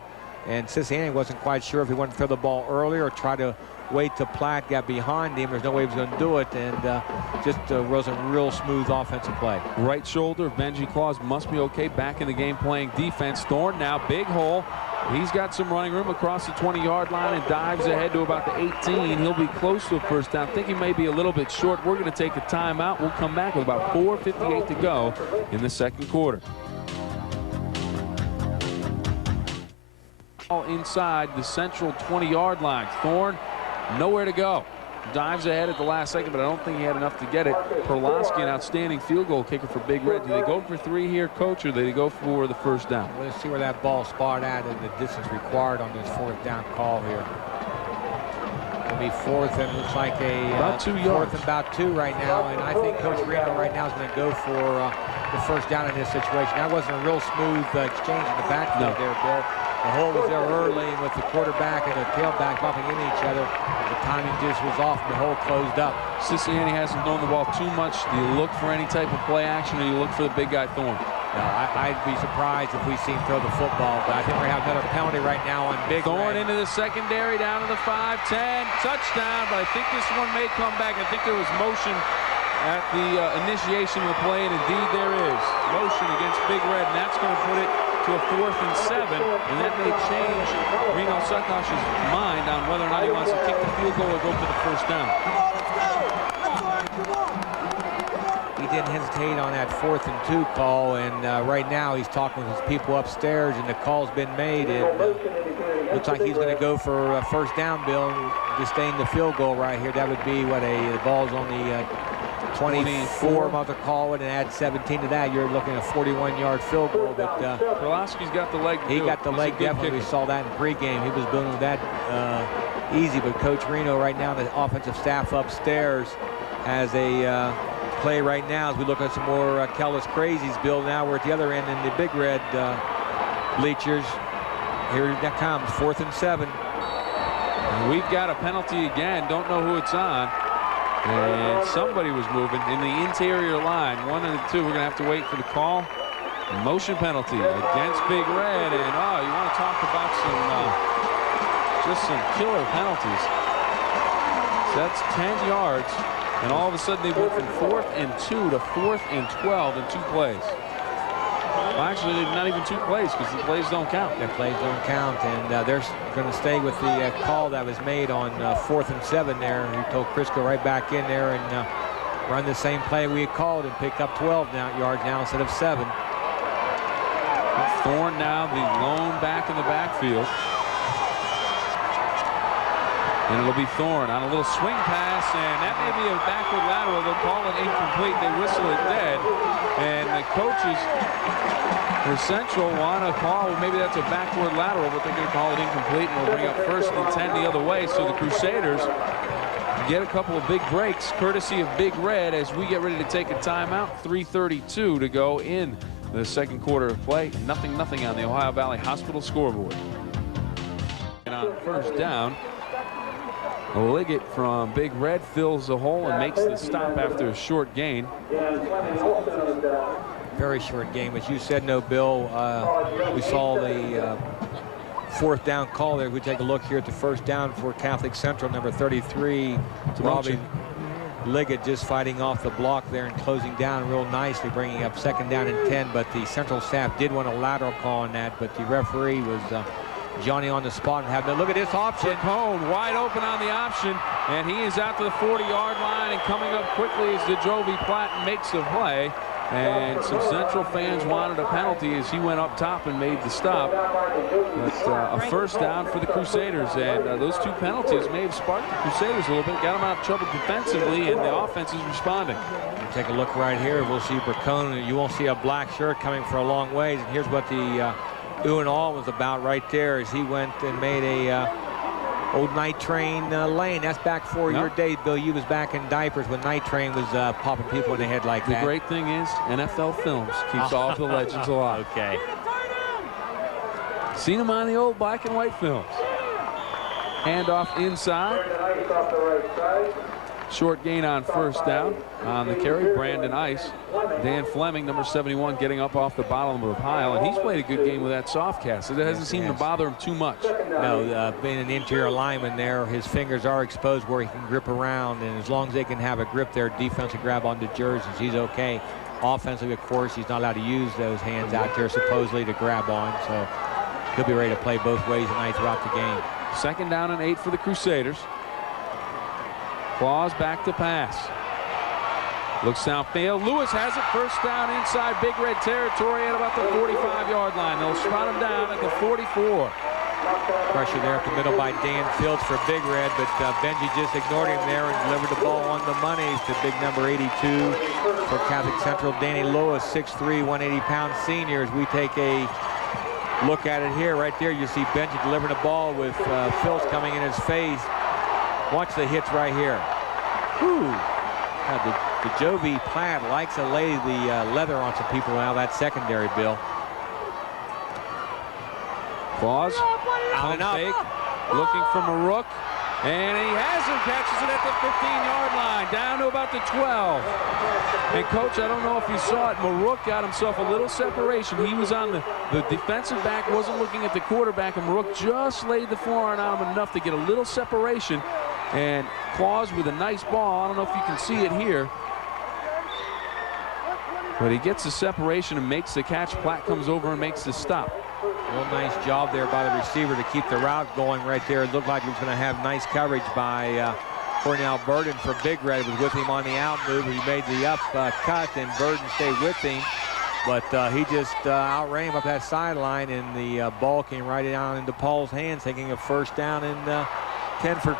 And Cincinnati wasn't quite sure if he wanted to throw the ball earlier or try to wait till Platt got behind him. There's no way he was going to do it, and just was a real smooth offensive play. Right shoulder of Benji Claus must be okay. Back in the game playing defense. Thorne now, big hole. He's got some running room across the 20-yard line and dives ahead to about the 18. He'll be close to a 1st down. Think he may be a little bit short. We're going to take a timeout. We'll come back with about 4:58 to go in the 2nd quarter. All inside the Central 20-yard line. Thorne nowhere to go. dives ahead at the last second, but I don't think he had enough to get it. Perlowski, an outstanding field goal kicker for Big Red. Do they go for 3 here, Coach, or do they go for the first down? Let's see where that ball spotted at and the distance required on this 4th down call here. It'll be 4th and looks like a about 2 yards. 4th and about 2 right now, and I think Coach Reno right now is going to go for the first down in this situation. That wasn't a real smooth exchange in the backfield there, Bill. The hole was there early, and with the quarterback and the tailback bumping into each other, the timing just was off, and the hole closed up. Siciliani hasn't thrown the ball too much. Do you look for any type of play action, or you look for the big guy Thorne? No, I'd be surprised if we see him throw the football, but I think we're going to have another penalty right now on Big Thorne Red. into the secondary, down to the 5-10, touchdown, but I think this one may come back. I think there was motion at the initiation of the play, and indeed there is motion against Big Red, and that's going to put it to a 4th and 7, and that may change Reno Succosh's mind on whether or not he wants to kick the field goal or go for the first down. He didn't hesitate on that 4th and 2 call, and right now he's talking with his people upstairs, and the call's been made. It looks like he's going to go for a first down, Bill, just staying the field goal right here. That would be what the ball's on the 24, about to call it, and add 17 to that. You're looking at a 41-yard field goal, but Perlowski's got the leg. He got the leg, definitely. We saw that in pregame. He was doing that easy, but Coach Reno right now, the offensive staff upstairs, has a play right now as we look at some more Kellis Crazies. Bill, now we're at the other end in the Big Red bleachers. Here that comes, 4th and 7. And we've got a penalty again. Don't know who it's on. And somebody was moving in the interior line. 1 and 2. We're going to have to wait for the call. Motion penalty against Big Red. And you want to talk about just some killer penalties. So that's 10 yards. And all of a sudden they went from 4th and 2 to 4th and 12 in 2 plays. Well, actually, not even 2 plays because the plays don't count. Their plays don't count, and they're going to stay with the call that was made on 4th and 7 there. He told Crisco right back in there and run the same play we had called and pick up 12 yards now instead of 7. Thorne now the lone back in the backfield. And it'll be Thorne on a little swing pass, and that may be a backward lateral. They'll call it incomplete. They whistle it dead. And the coaches for Central want to call, maybe that's a backward lateral, but they're going to call it incomplete, and we'll bring up 1st and 10 the other way. So the Crusaders get a couple of big breaks, courtesy of Big Red, as we get ready to take a timeout. 3:32 to go in the 2nd quarter of play. 0-0 on the Ohio Valley Hospital scoreboard. And on 1st down, Liggett from Big Red fills the hole and makes the stop after a short gain. Very short game. As you said, no, Bill, we saw the 4th down call there. We take a look here at the 1st down for Catholic Central, number 33, Robbie Liggett, just fighting off the block there and closing down real nicely, bringing up 2nd down and 10. But the Central staff did want a lateral call on that, but the referee was Johnny on the spot and have no look at this option. Cone wide open on the option, and he is out to the 40-yard line and coming up quickly as the Jovi Platt makes the play. And some Central fans wanted a penalty as he went up top and made the stop. But a 1st down for the Crusaders, and those 2 penalties may have sparked the Crusaders a little bit, got them out of trouble defensively, and the offense is responding. Take a look right here. We'll see Bracone. You won't see a black shirt coming for a long ways, and here's what the ooh and all was about right there as he went and made a old Night Train lane. That's back for your day, Bill. You was back in diapers when Night Train was popping people in the head like that. The great thing is NFL Films keeps all the legends alive. Okay. Seen them on the old black and white films. Handoff inside. Short gain on 1st down on the carry. Brandon Ice. Dan Fleming, number 71, getting up off the bottom of the pile, and he's played a good game with that soft cast. It hasn't seemed to bother him too much. No, being an interior lineman there, his fingers are exposed where he can grip around, and as long as they can have a grip there, defense can grab onto jerseys, he's okay. Offensively, of course, he's not allowed to use those hands out there supposedly to grab on, so he'll be ready to play both ways tonight throughout the game. 2nd down and 8 for the Crusaders. Claus back to pass. Looks downfield. Lewis has it. 1st down inside Big Red territory at about the 45-yard line. They'll spot him down at the 44. Pressure there up the middle by Dan Fields for Big Red, but Benji just ignored him there and delivered the ball on the money to big number 82 for Catholic Central, Danny Lewis, 6'3", 180-pound senior. As we take a look at it here, right there, you see Benji delivering the ball with Fields coming in his face. Watch the hits right here. Whew. The Jovi Platt likes to lay the leather on some people now, that secondary, Bill. Claus, out and up. Fake, looking for Marook, and he has him, catches it at the 15-yard line, down to about the 12. And Coach, I don't know if you saw it, Marook got himself a little separation. He was on the defensive back, wasn't looking at the quarterback, and Marook just laid the forearm on him enough to get a little separation. And Claus with a nice ball. I don't know if you can see it here, but he gets the separation and makes the catch. Platt comes over and makes the stop. Real nice job there by the receiver to keep the route going right there. It looked like he was going to have nice coverage by Cornell Burden for Big Red. Was with him on the out move. He made the up cut, and Burden stayed with him. But he just outran him up that sideline, and the ball came right down into Paul's hands, taking a first down and 10 for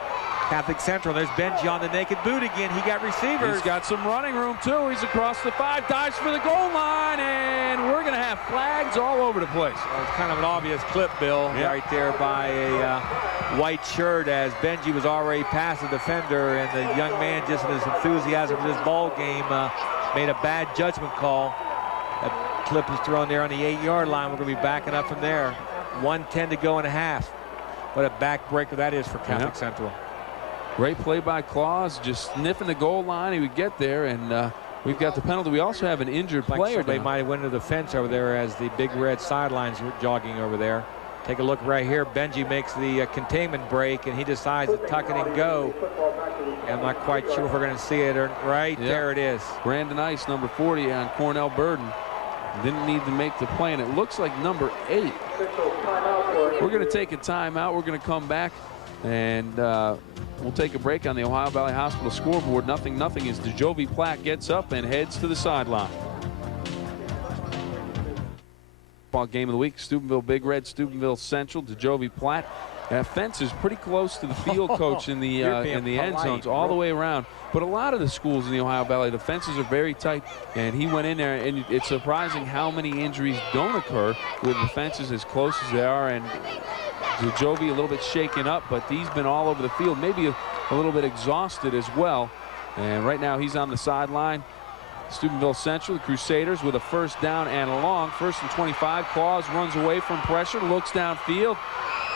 Catholic Central. There's Benji on the naked boot again. He got receivers. He's got some running room, too. He's across the 5, dives for the goal line, and we're going to have flags all over the place. Well, it's kind of an obvious clip, Bill, right there by a white shirt, as Benji was already past the defender, and the young man, just in his enthusiasm for this ball game, made a bad judgment call. That clip is thrown there on the 8-yard line. We're going to be backing up from there. 1:10 to go in a half. What a backbreaker that is for Catholic Central. Great play by Claus, just sniffing the goal line. He would get there, and we've got the penalty. We also have an injured player. They might have went to the fence over there as the Big Red sidelines were jogging over there. Take a look right here. Benji makes the containment break, and he decides to tuck it and go. I'm not quite sure if we're going to see it. There it is. Brandon Ice, number 40 on Cornell Burden. Didn't need to make the play, and it looks like number 8. We're going to take a timeout. We're going to come back, and we'll take a break on the Ohio Valley Hospital scoreboard. 0-0 as Jovi Platt gets up and heads to the sideline. Ball game of the week, Steubenville Big Red, Steubenville Central. Jovi Platt. That fence is pretty close to the field, Coach, in the end zones all the way around. But a lot of the schools in the Ohio Valley, the fences are very tight, and he went in there, and it's surprising how many injuries don't occur with the fences as close as they are. And Jovi a little bit shaken up, but he's been all over the field, maybe a little bit exhausted as well. And right now he's on the sideline. Steubenville Central, the Crusaders with a first down and a long. 1st and 25. Claus runs away from pressure, looks downfield.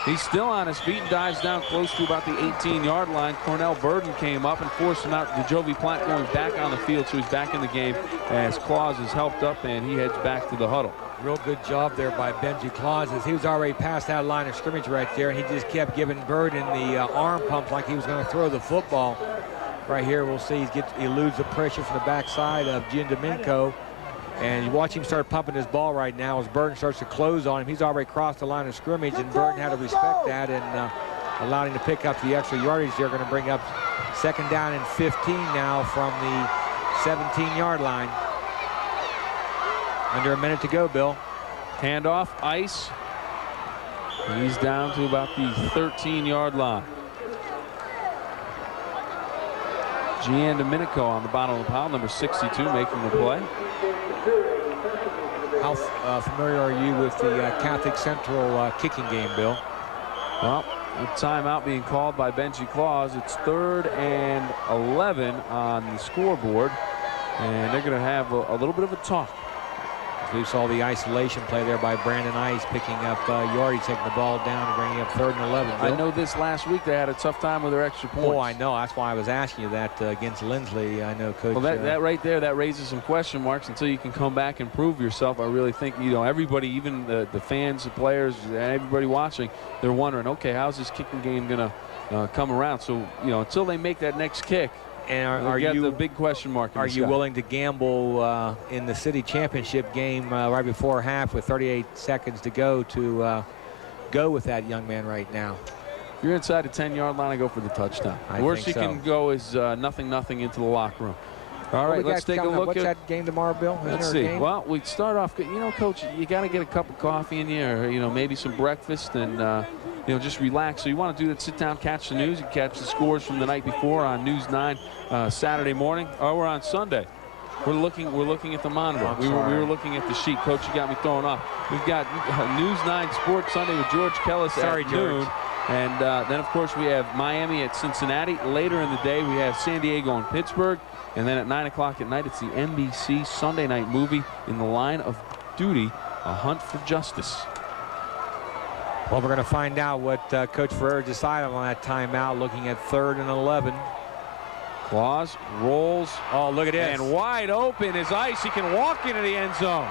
He's still on his feet and dives down close to about the 18-yard line. Cornell Burden came up and forced him out. Jovi Platt going back on the field, so he's back in the game as Claus is helped up and he heads back to the huddle. Real good job there by Benji Claus, as he was already past that line of scrimmage right there, and he just kept giving Burden the arm pump like he was going to throw the football. Right here, we'll see he eludes the pressure from the backside of Gian Domenico. And you watch him start pumping his ball right now as Burden starts to close on him. He's already crossed the line of scrimmage, and Burden had to respect that and allowed him to pick up the extra yardage. They're going to bring up 2nd down and 15 now from the 17-yard line. Under a minute to go, Bill. Handoff, Ice. He's down to about the 13-yard line. Gian Domenico on the bottom of the pile, number 62, making the play. How familiar are you with the Catholic Central kicking game, Bill? Well, a timeout being called by Benji Claus. It's 3rd and 11 on the scoreboard, and they're going to have a little bit of a talk. We saw the isolation play there by Brandon Ice, picking up yardage, taking the ball down and bringing up 3rd and 11. Bill? I know this last week they had a tough time with their extra points. Oh, I know. That's why I was asking you that against Lindsley. I know, Coach. Well, that right there, that raises some question marks until you can come back and prove yourself. I really think, everybody, even the fans, the players, everybody watching, they're wondering, okay, how's this kicking game going to come around? So, until they make that next kick, and are you the big question mark? Are you willing to gamble in the city championship game right before half with 38 seconds to go to go with that young man right now? If you're inside the 10-yard line, I go for the touchdown. The worst you can go is 0-0 into the locker room. All right, let's take a look what's at that game tomorrow, Bill? Let's see. Well, we start off, Coach, you got to get a cup of coffee in you, or maybe some breakfast, and just relax. So you want to do that, sit down, catch the news. You catch the scores from the night before on News 9 Saturday morning. Or we're on Sunday. We're looking at the monitor. We were looking at the sheet. Coach, you got me thrown off. We've got News 9 Sports Sunday with George Kellis at noon. And then, of course, we have Miami at Cincinnati. Later in the day, we have San Diego and Pittsburgh. And then at 9 o'clock at night, it's the NBC Sunday night movie, In the Line of Duty, A Hunt for Justice. Well, we're going to find out what Coach Ferrer decided on that timeout, looking at 3rd and 11. Claus rolls. Oh, look at this. And wide open is Ice. He can walk into the end zone.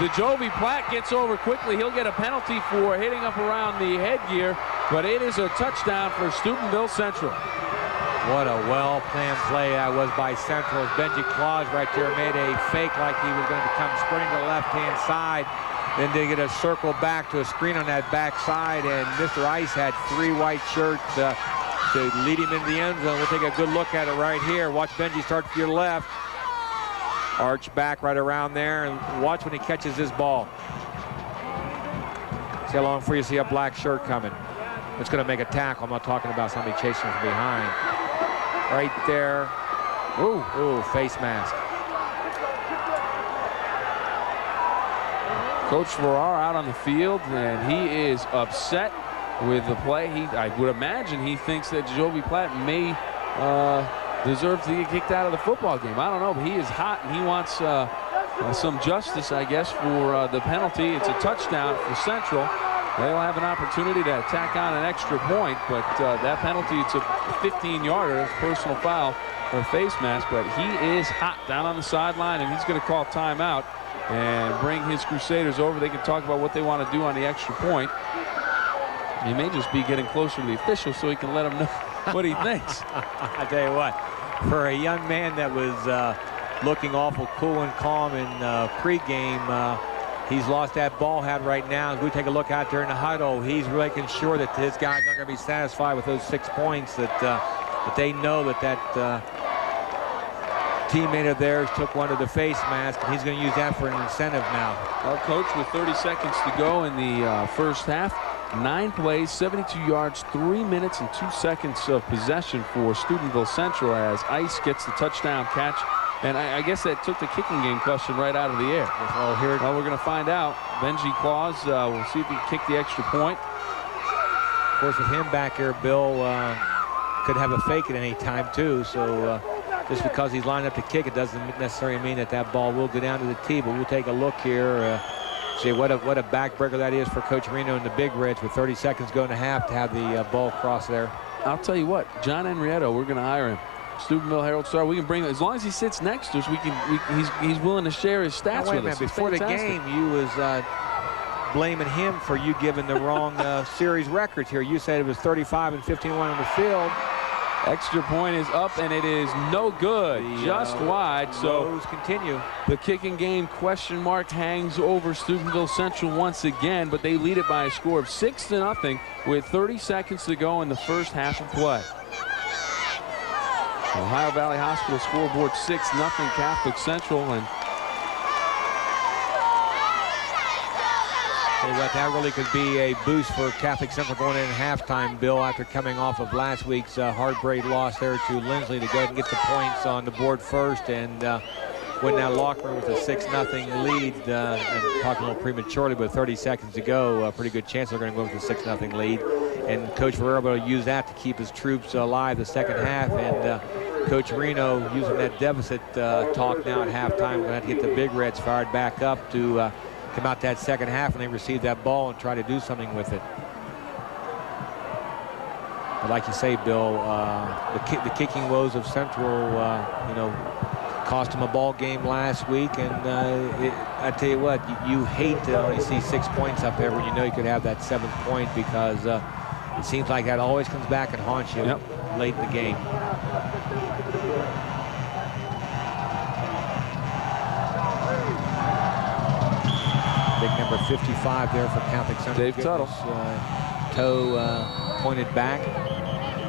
The Jovi Platt gets over quickly. He'll get a penalty for hitting up around the headgear, but it is a touchdown for Steubenville Central. What a well-planned play that was by Central. Benji Claus right there made a fake like he was going to come sprinting to the left-hand side. Then they get a circle back to a screen on that back side, and Mr. Ice had 3 white shirts to lead him into the end zone. We'll take a good look at it right here. Watch Benji start to your left. Arch back right around there, and watch when he catches this ball. See how long before you see a black shirt coming. It's going to make a tackle. I'm not talking about somebody chasing from behind. Right there. Ooh, face mask. Coach Ferrar out on the field, and he is upset with the play. I would imagine he thinks that Jovi Platt may deserve to get kicked out of the football game. I don't know, but he is hot, and he wants some justice, I guess, for the penalty. It's a touchdown for Central. They'll have an opportunity to tack on an extra point, but that penalty, it's a 15-yarder. It's a personal foul or face mask, but he is hot down on the sideline, and he's going to call timeout and bring his Crusaders over. They can talk about what they want to do on the extra point. He may just be getting closer to the official so he can let him know what he thinks. I tell you what, for a young man that was looking awful cool and calm in pregame, he's lost that ball hat right now. As we take a look out there in the huddle, he's making sure that his guys aren't going to be satisfied with those 6 points, that they know that teammate of theirs took one to the face mask, and he's going to use that for an incentive now. Well, Coach, with 30 seconds to go in the first half, 9 plays, 72 yards, 3 minutes and 2 seconds of possession for Steubenville Central as Ice gets the touchdown catch. And I guess that took the kicking game question right out of the air. Well, we're going to find out. Benji Claus, we'll see if he can kick the extra point. Of course, with him back here, Bill could have a fake at any time, too. So just because he's lined up to kick, it doesn't necessarily mean that ball will go down to the tee. But we'll take a look here. See what a backbreaker that is for Coach Reno and the Big Reds with 30 seconds going to half to have the ball cross there. I'll tell you what, John Henrietto, we're going to hire him. Steubenville Herald Star, we can bring him as long as he sits next to us. He's willing to share his stats with us. Before the game, you was blaming him for you giving the wrong series records here. You said it was 35 and 51 on the field. Extra point is up, and it is no good, just wide. So continue. The kicking game question mark hangs over Steubenville Central once again, but they lead it by a score of 6-0 with 30 seconds to go in the first half of play. Ohio Valley Hospital scoreboard 6-0 Catholic Central, and that really could be a boost for Catholic Central going in halftime, Bill, after coming off of last week's heartbreak loss there to Lindsley, to go ahead and get the points on the board first and win that locker room with a 6-0 lead. And talking a little prematurely, but 30 seconds to go, a pretty good chance they're going to go with a 6-0 lead. And Coach Ferrer will use that to keep his troops alive the second half. And Coach Reno using that deficit talk now at halftime. We're going to have to get the Big Reds fired back up to come out that second half and they receive that ball and try to do something with it. But like you say, Bill, the kicking woes of Central, cost them a ball game last week. And I tell you what, you hate to only see 6 points up there when you know you could have that 7th point, because it seems like that always comes back and haunts you late in the game. Big number 55 there for Catholic Central. Dave Tuttle. Toe pointed back.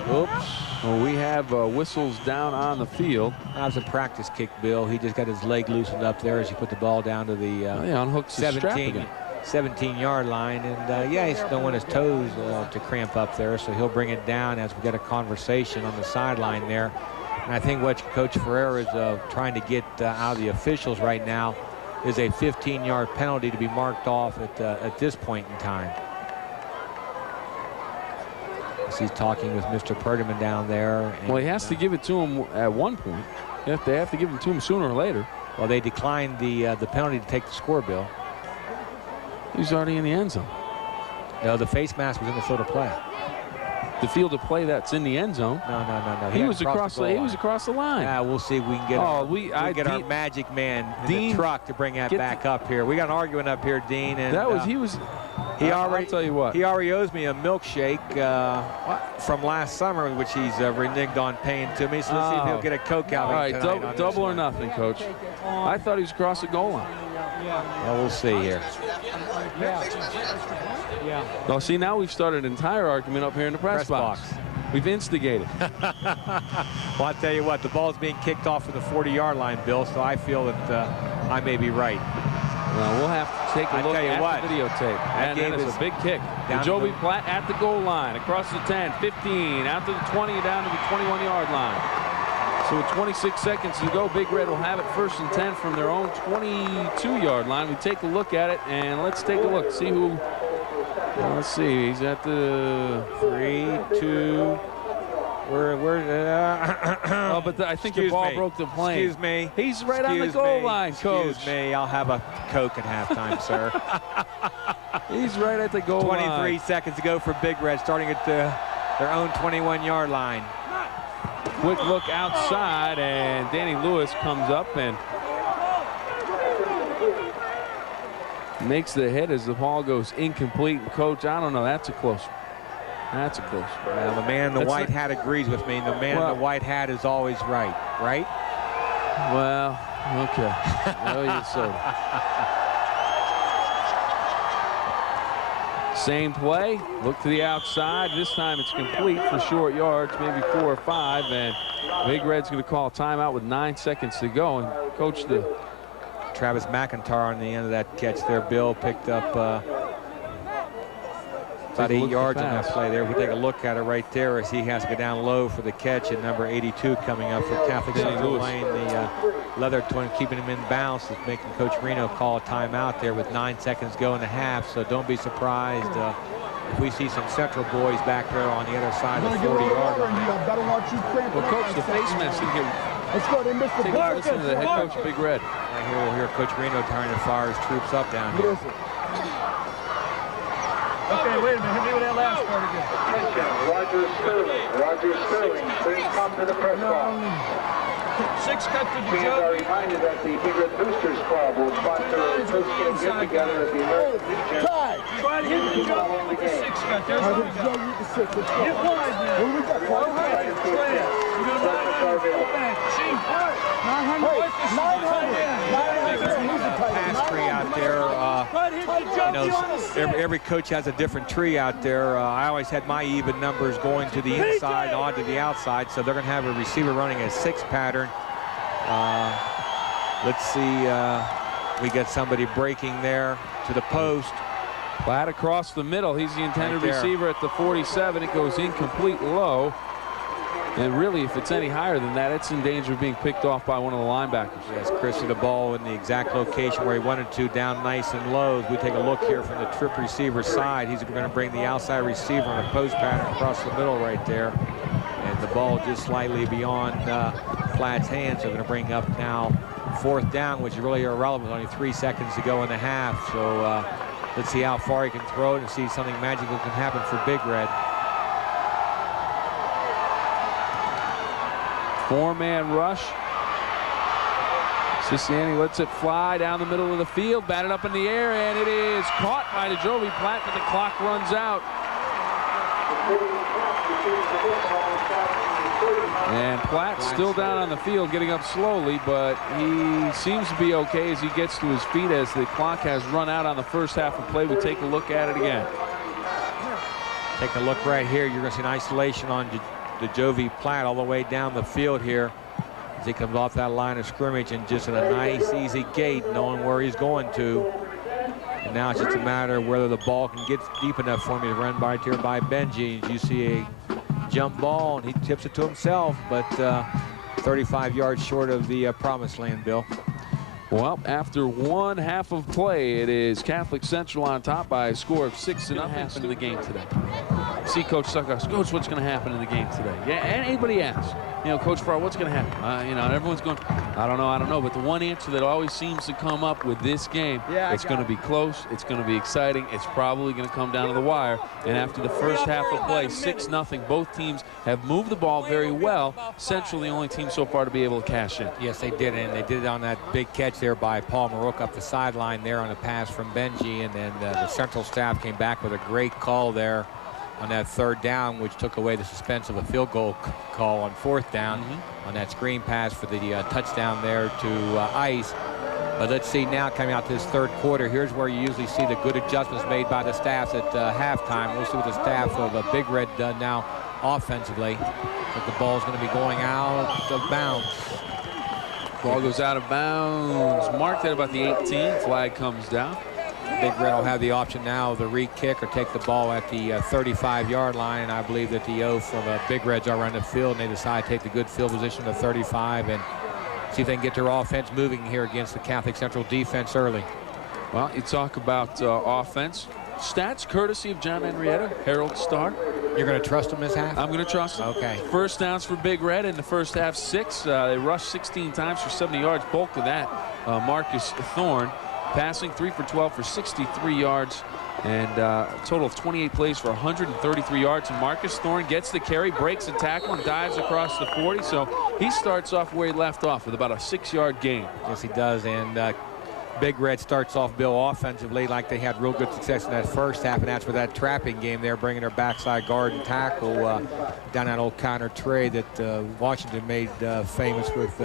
Oops. Well, we have whistles down on the field. That was a practice kick, Bill. He just got his leg loosened up there as he put the ball down to the unhooked 17. the strap again. 17-yard line. And yeah, he don't want his toes to cramp up there, so he'll bring it down as we get a conversation on the sideline there. And I think what Coach Ferrer is trying to get out of the officials right now is a 15-yard penalty to be marked off at this point in time. He's talking with Mr. Perderman down there. And, well, he has to give it to him at one point. They have to give it to him sooner or later. Well, they declined the penalty to take the score, Bill. He's already in the end zone. No, the face mask was in the field of play. The field of play that's in the end zone. No. He was across the line. Yeah, we'll see if we can get our magic man in the truck to bring that back up here. We got an argument up here, Dean. And I'll tell you what. He already owes me a milkshake from last summer, which he's reneged on paying to me. So let's see if he'll get a Coke out of it. All right, double or nothing, Coach. I thought he was across the goal line. Well, we'll see here. Yeah. No, see, now we've started an entire argument up here in the press box. We've instigated. Well, I'll tell you what, the ball's being kicked off from the 40-yard line, Bill, so I feel that I may be right. Well, we'll have to take a look at the videotape. And that is a big kick. Jovi Platt at the goal line, across the 10, 15, out to the 20, down to the 21-yard line. So with 26 seconds to go, Big Red will have it 1st and 10 from their own 22-yard line. We take a look at it, and let's take a look, see who. Well, let's see. He's at the 3, 2. Oh, but I think the ball broke the plane. Excuse me. He's right on the goal line, Coach. Excuse me. I'll have a Coke at halftime, sir. He's right at the goal line. 23 seconds to go for Big Red, starting at their own 21-yard line. Quick look outside, and Danny Lewis comes up and makes the hit as the ball goes incomplete. And Coach, I don't know. That's a close one. That's a close one. Well, the man in the white hat agrees with me. The man in the white hat is always right, right? Well, okay. Well, you so. Same play. Look to the outside. This time it's complete for short yards, maybe 4 or 5. And Big Red's going to call a timeout with 9 seconds to go. And Coach, Travis McIntyre on the end of that catch there. Bill picked up about 8 yards on that play there. If we take a look at it right there as he has to go down low for the catch, and number 82 coming up for Catholic Central Lane, the leather twin, keeping him in bounds, is making Coach Reno call a timeout there with 9 seconds to go in the half. So don't be surprised if we see some Central boys back there on the other side of the 40-yard line. Well, Coach, the face mask didn't get. Let's go to Mr. Take a listen to the head coach of Big Red. Right here, we'll hear Coach Reno trying to fire his troops up down here. Okay, wait a minute. Hit me with that last part again. Attention, Roger Sterling. Roger Sterling, please come to the press box. 6 cut to the Fans joke. are reminded that the Big Red Boosters Club will sponsor a post-game get-together at the American Legion. Try to hit the joke with the 6 cut. There's what we got. Hit wide, man. What we got? Go ahead. Slant. We're going to 900. Back. Chief. 900. Pass tree out there. Every coach has a different tree out there. I always had my even numbers going to the inside, onto the outside, so they're going to have a receiver running a 6 pattern. Let's see. We got somebody breaking there to the post. Platt across the middle. He's the intended receiver at the 47. It goes incomplete low. And really, if it's any higher than that, it's in danger of being picked off by one of the linebackers. Yes, Chris hit the ball in the exact location where he wanted to, down nice and low. As we take a look here from the trip receiver side, he's going to bring the outside receiver on a post pattern across the middle right there. And the ball just slightly beyond Platt's hands. So they're going to bring up now 4th down, which is really irrelevant. Only 3 seconds to go in the half. So let's see how far he can throw it and see if something magical can happen for Big Red. 4-man rush. Siciani lets it fly down the middle of the field, batted up in the air, and it is caught by the Jovi Platt, but the clock runs out. And Platt still down on the field, getting up slowly, but he seems to be okay as he gets to his feet as the clock has run out on the first half of play. We take a look at it again. Take a look right here. You're going to see an isolation on the Jovi Platt all the way down the field here as he comes off that line of scrimmage, and just in a nice easy gait, knowing where he's going to. And now it's just a matter of whether the ball can get deep enough for me to run by here by Benji. As you see a jump ball, and he tips it to himself, but 35 yards short of the promised land, Bill. Well, after one half of play, it is Catholic Central on top by a score of 6-0. Happen in the game today. See Coach Suckhouse. Coach, what's going to happen in the game today? Yeah, and anybody asks, you know, Coach Farrar, what's going to happen? You know, and everyone's going, I don't know. But the one answer that always seems to come up with this game, it's going to be close. It's going to be exciting. It's probably going to come down to the wire. And after the first half of play, 6-0, both teams have moved the ball very well. Central, the only team so far to be able to cash in. Yes, they did, and they did it on that big catch there by Paul Marook up the sideline there on a pass from Benji, and then the Central staff came back with a great call there on that third down, which took away the suspense of a field goal call on fourth down on that screen pass for the touchdown there to Ice. But let's see now, coming out to this third quarter, here's where you usually see the good adjustments made by the staffs at halftime. We'll see what the staff of Big Red done now offensively. But the ball's going to be going out of bounds. Ball goes out of bounds, marked at about the 18. Flag comes down. Big Red will have the option now of the re-kick or take the ball at the 35-yard line. And I believe that the O from Big Reds are around the field, and they decide to take the good field position to 35 and see if they can get their offense moving here against the Catholic Central defense early. Well, you talk about offense. Stats courtesy of John Henrietta, Herald Star. You're going to trust them this half? I'm going to trust them. Okay. First downs for Big Red in the first half, 6. They rushed 16 times for 70 yards. Bulk of that, Marcus Thorne. Passing 3 for 12 for 63 yards, and a total of 28 plays for 133 yards. And Marcus Thorne gets the carry, breaks a tackle, and dives across the 40. So he starts off where he left off with about a 6-yard gain. Yes, he does. And Big Red starts off, Bill, offensively like they had real good success in that first half, and that's where that trapping game there, bringing their backside guard and tackle down that old counter tray that Washington made famous with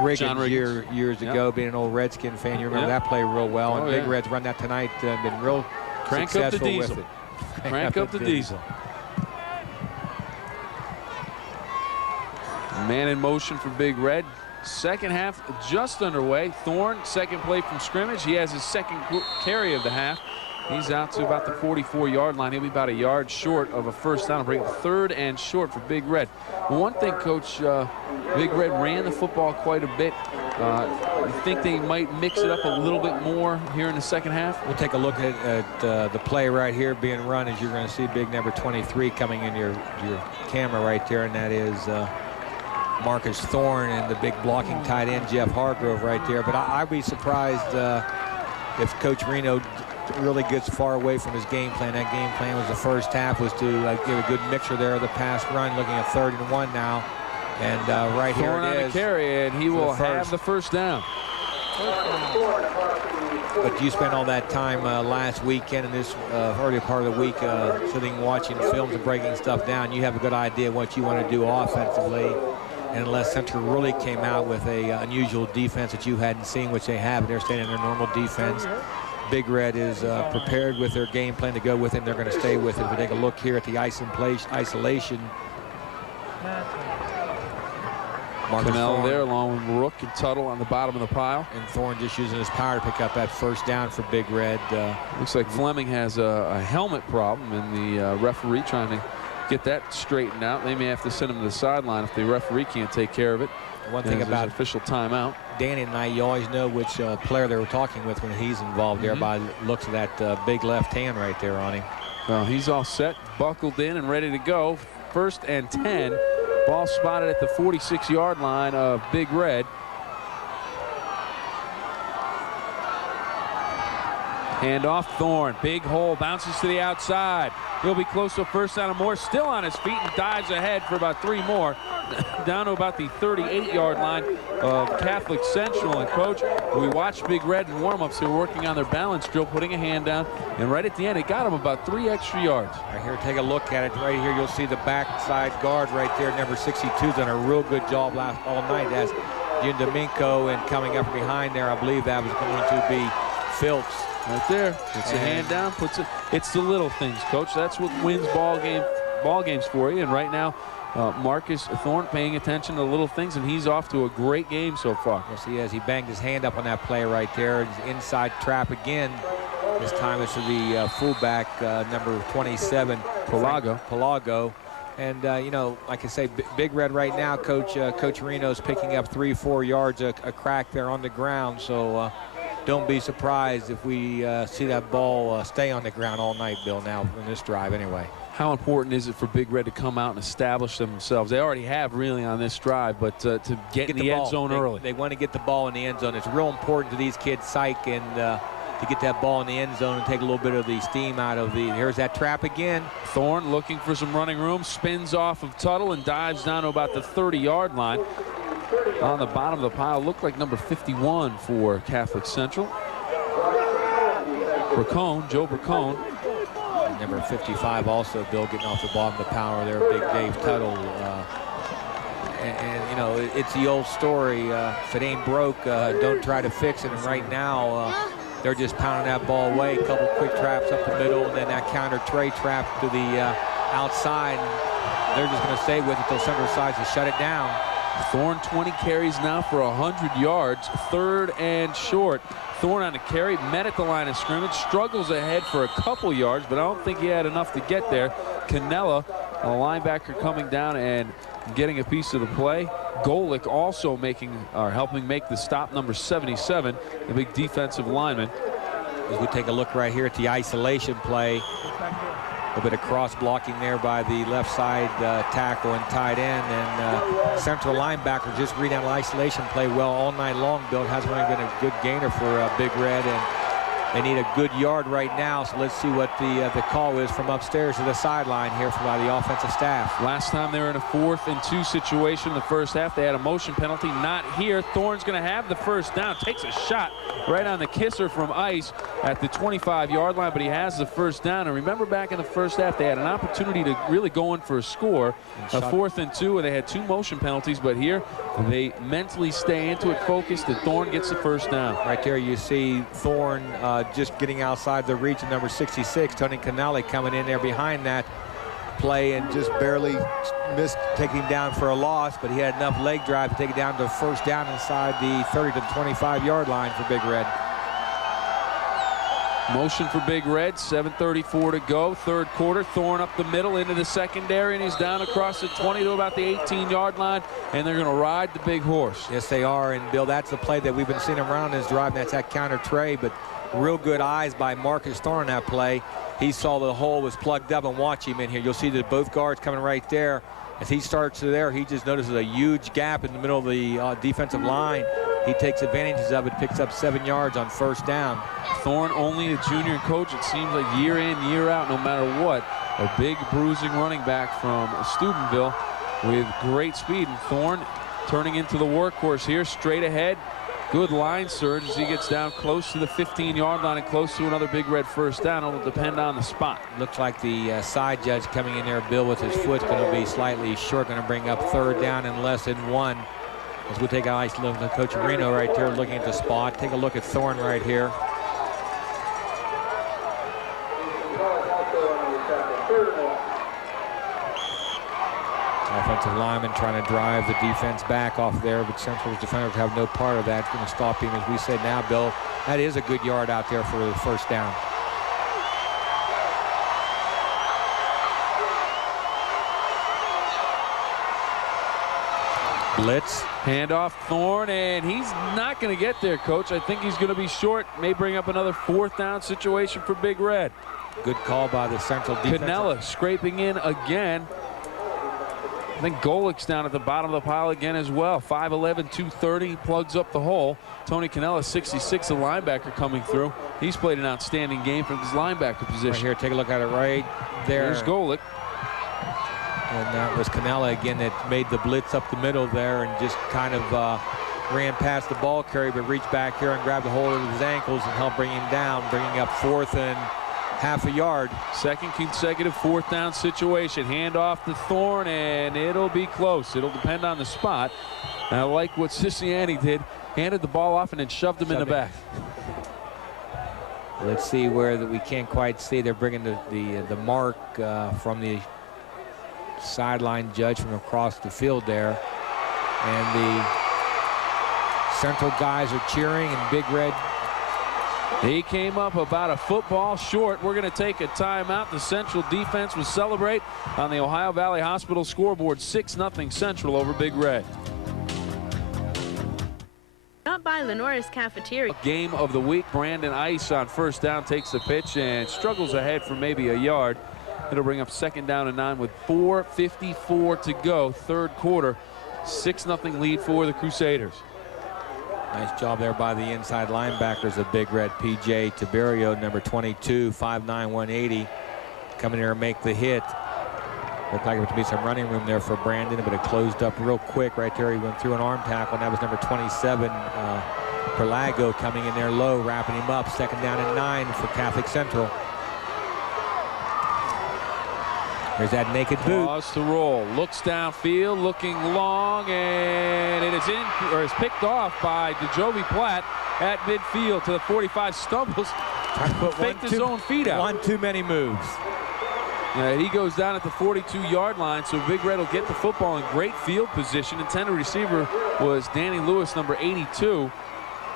Riggins years ago, being an old Redskin fan. You remember that play real well. And Big Red's run that tonight, been real successful with it. Crank up the diesel. Man in motion for Big Red. Second half just underway. Thorne, second play from scrimmage. He has his second carry of the half. He's out to about the 44-yard line. He'll be about a yard short of a first down. Bring it 3rd and short for Big Red. One thing, Coach, Big Red ran the football quite a bit. You think they might mix it up a little bit more here in the second half? We'll take a look at the play right here being run, as you're going to see big number 23 coming in your camera right there, and that is Marcus Thorne and the big blocking tight end Jeff Hargrove right there. But I'd be surprised if Coach Reno really gets far away from his game plan. That game plan was the first half was to give a good mixture there of the pass run, looking at 3rd and 1 now. And right here Thorne it on is. a carry, and he will have the first down. But you spent all that time last weekend and this early part of the week sitting watching films and breaking stuff down. You have a good idea what you want to do offensively. And unless Central really came out with a unusual defense that you hadn't seen, which they have, they're staying in their normal defense. Big Red is prepared with their game plan to go with it, and they're going to stay with it. If we take a look here at the isolation. Cannell there along with Rook and Tuttle on the bottom of the pile. And Thorne just using his power to pick up that first down for Big Red. Looks like Fleming has a helmet problem, and the referee trying to get that straightened out. They may have to send him to the sideline if the referee can't take care of it. One thing about official timeout. Danny and I, you always know which player they were talking with when he's involved there by the looks of that big left hand right there on him. Well, he's all set, buckled in, and ready to go. 1st and 10. Ball spotted at the 46-yard line of Big Red. Hand off Thorne. Big hole, bounces to the outside. He'll be close to a first down or more. Still on his feet and dives ahead for about 3 more. Down to about the 38-yard line of Catholic Central. And, Coach, we watched Big Red in warm-ups. They were working on their balance drill, putting a hand down. And right at the end, it got him about 3 extra yards. Right here, take a look at it. Right here, you'll see the backside guard right there. Number 62's done a real good job all night. That's Domingo, and coming up behind there, I believe that was going to be Phillips. Right there. It's a hand down, puts it. It's the little things, Coach. That's what wins ball games for you. And right now, Marcus Thorne paying attention to the little things, and he's off to a great game so far. Yes, he is. He banged his hand up on that play right there. His inside trap again. This time it's to the fullback, number 27, Pelago. And, you know, like I say, Big Red right now, Coach Reno's picking up 3-4 yards a crack there on the ground. So don't be surprised if we see that ball stay on the ground all night, Bill, now in this drive anyway. How important is it for Big Red to come out and establish themselves? They already have really on this drive, but to get in the end zone early. They want to get the ball in the end zone. It's real important to these kids' psyche and to get that ball in the end zone and take a little bit of the steam out of the. Here's that trap again. Thorne looking for some running room, spins off of Tuttle and dives down to about the 30-yard line. On the bottom of the pile, looked like number 51 for Catholic Central. Joe Bracone. And number 55 also, Bill, getting off the bottom of the power there, Big Dave Tuttle. And you know, it's the old story. If it ain't broke, don't try to fix it. And right now, they're just pounding that ball away. A couple quick traps up the middle, and then that counter tray trap to the outside. And they're just going to stay with it until Central decides to shut it down. Thorne 20 carries now for 100 yards, 3rd and short. Thorne on the carry, met at the line of scrimmage, struggles ahead for a couple yards, but I don't think he had enough to get there. Canella, a linebacker, coming down and getting a piece of the play. Golick also helping make the stop, number 77, the big defensive lineman. As we take a look right here at the isolation play, a little bit of cross blocking there by the left side tackle and tight end, and Central linebacker just reading that isolation play well all night long. Bill, hasn't really been a good gainer for Big Red, and they need a good yard right now. So let's see what the call is from upstairs to the sideline here by the offensive staff. Last time they were in a 4th and 2 situation in the first half, they had a motion penalty. Not here. Thorne's going to have the first down. Takes a shot right on the kisser from Ice at the 25-yard line, but he has the first down. And remember, back in the first half, they had an opportunity to really go in for a score, a 4th and 2, and they had 2 motion penalties. But here, they mentally stay into it, focused, and Thorne gets the first down. Right there, you see Thorne just getting outside the reach of number 66, Tony Canale, coming in there behind that play and just barely missed taking him down for a loss, but he had enough leg drive to take it down to first down inside the 30 to the 25-yard line for Big Red. Motion for Big Red, 7:34 to go, 3rd quarter. Thorne up the middle into the secondary, and he's down across the 20 to about the 18-yard line, and they're going to ride the big horse. Yes, they are, and Bill, that's the play that we've been seeing around this drive, and that's that counter tray, but real good eyes by Marcus Thorne on that play. He saw the hole was plugged up, and watch him in here. You'll see that both guards coming right there. As he starts there, he just notices a huge gap in the middle of the defensive line. He takes advantages of it, picks up 7 yards on first down. Thorne, only a junior coach, it seems like year in, year out, no matter what. A big bruising running back from Steubenville with great speed. And Thorne turning into the workhorse here, straight ahead. Good line surge as he gets down close to the 15-yard line and close to another Big Red first down. It'll depend on the spot. Looks like the side judge coming in there, Bill, with his foot going to be slightly short, going to bring up 3rd down and less than 1. As we take a nice look at Coach Reno right there looking at the spot. Take a look at Thorne right here. Offensive lineman trying to drive the defense back off there, but Central's defenders have no part of that. Going to stop him, as we said now, Bill. That is a good yard out there for the first down. Blitz. Handoff, Thorne, and he's not going to get there, Coach. I think he's going to be short. May bring up another 4th down situation for Big Red. Good call by the Central defense. Canella scraping in again. I think Golick's down at the bottom of the pile again as well. 5'11", 230, plugs up the hole. Tony Canella, 66, a linebacker coming through. He's played an outstanding game from his linebacker position. Right here, take a look at it right there. There's Golick. And that was Canella again that made the blitz up the middle there and just kind of ran past the ball carrier, but reached back here and grabbed a hold of his ankles and helped bring him down, bringing up 4th and half a yard. 2nd consecutive 4th down situation. Handoff to Thorne, and it'll be close. It'll depend on the spot. And I like what Siciliani did. Handed the ball off and then shoved him in the back. Let's see where we can't quite see. They're bringing the mark from the sideline judge from across the field there, and the Central guys are cheering, and Big Red He came up about a football short. We're going to take a timeout. The Central defense will celebrate on the Ohio Valley Hospital scoreboard. 6-0 Central over Big Red. Stop by Lenore's Cafeteria. Game of the week. Brandon Ice on first down takes the pitch and struggles ahead for maybe a yard. It'll bring up 2nd down and 9 with 4:54 to go. Third quarter. 6-0 lead for the Crusaders. Nice job there by the inside linebackers of Big Red. P.J. Tiberio, number 22, 5'9", 180. Come in here and make the hit. Looked like there would be some running room there for Brandon, but it closed up real quick right there. He went through an arm tackle, and that was number 27, Perlago, coming in there low, wrapping him up. 2nd down and 9 for Catholic Central. There's that naked boot. Pause to roll. Looks downfield, looking long, and it is in, or is picked off by DeJovi Platt at midfield to the 45. Stumbles, faked his own feet out. One too many moves. He goes down at the 42-yard line, so Big Red will get the football in great field position. Intended receiver was Danny Lewis, number 82.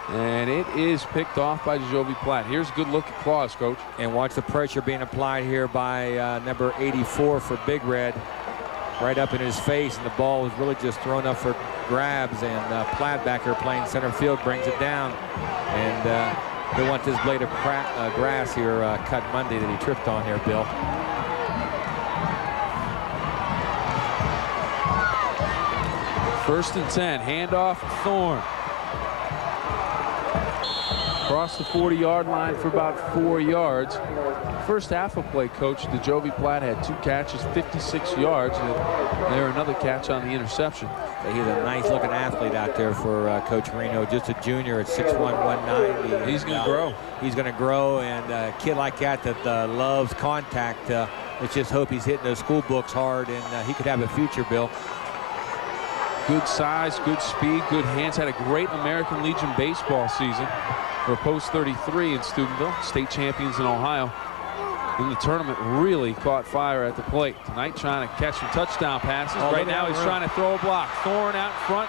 And it is picked off by DeJovi Platt. Here's a good look at Claus, Coach. And watch the pressure being applied here by number 84 for Big Red. Right up in his face, and the ball was really just thrown up for grabs. And Platt back here playing center field brings it down. And he'll want this blade of grass here cut Monday that he tripped on there, Bill. First and 10, handoff, Thorne. Across the 40-yard line for about 4 yards. First half of play, Coach, DeJovi Platt had 2 catches, 56 yards, and there another catch on the interception. He's a nice-looking athlete out there for Coach Reno. Just a junior at 6'1", 190. He's going to grow. He's going to grow, and a kid like that loves contact. Let's just hope he's hitting those school books hard, and he could have a future, Bill. Good size, good speed, good hands. Had a great American Legion baseball season for post 33 in Steubenville. State champions in Ohio. In the tournament, really caught fire at the plate. Tonight trying to catch some touchdown passes. Right now he's trying to throw a block. Thorne out front,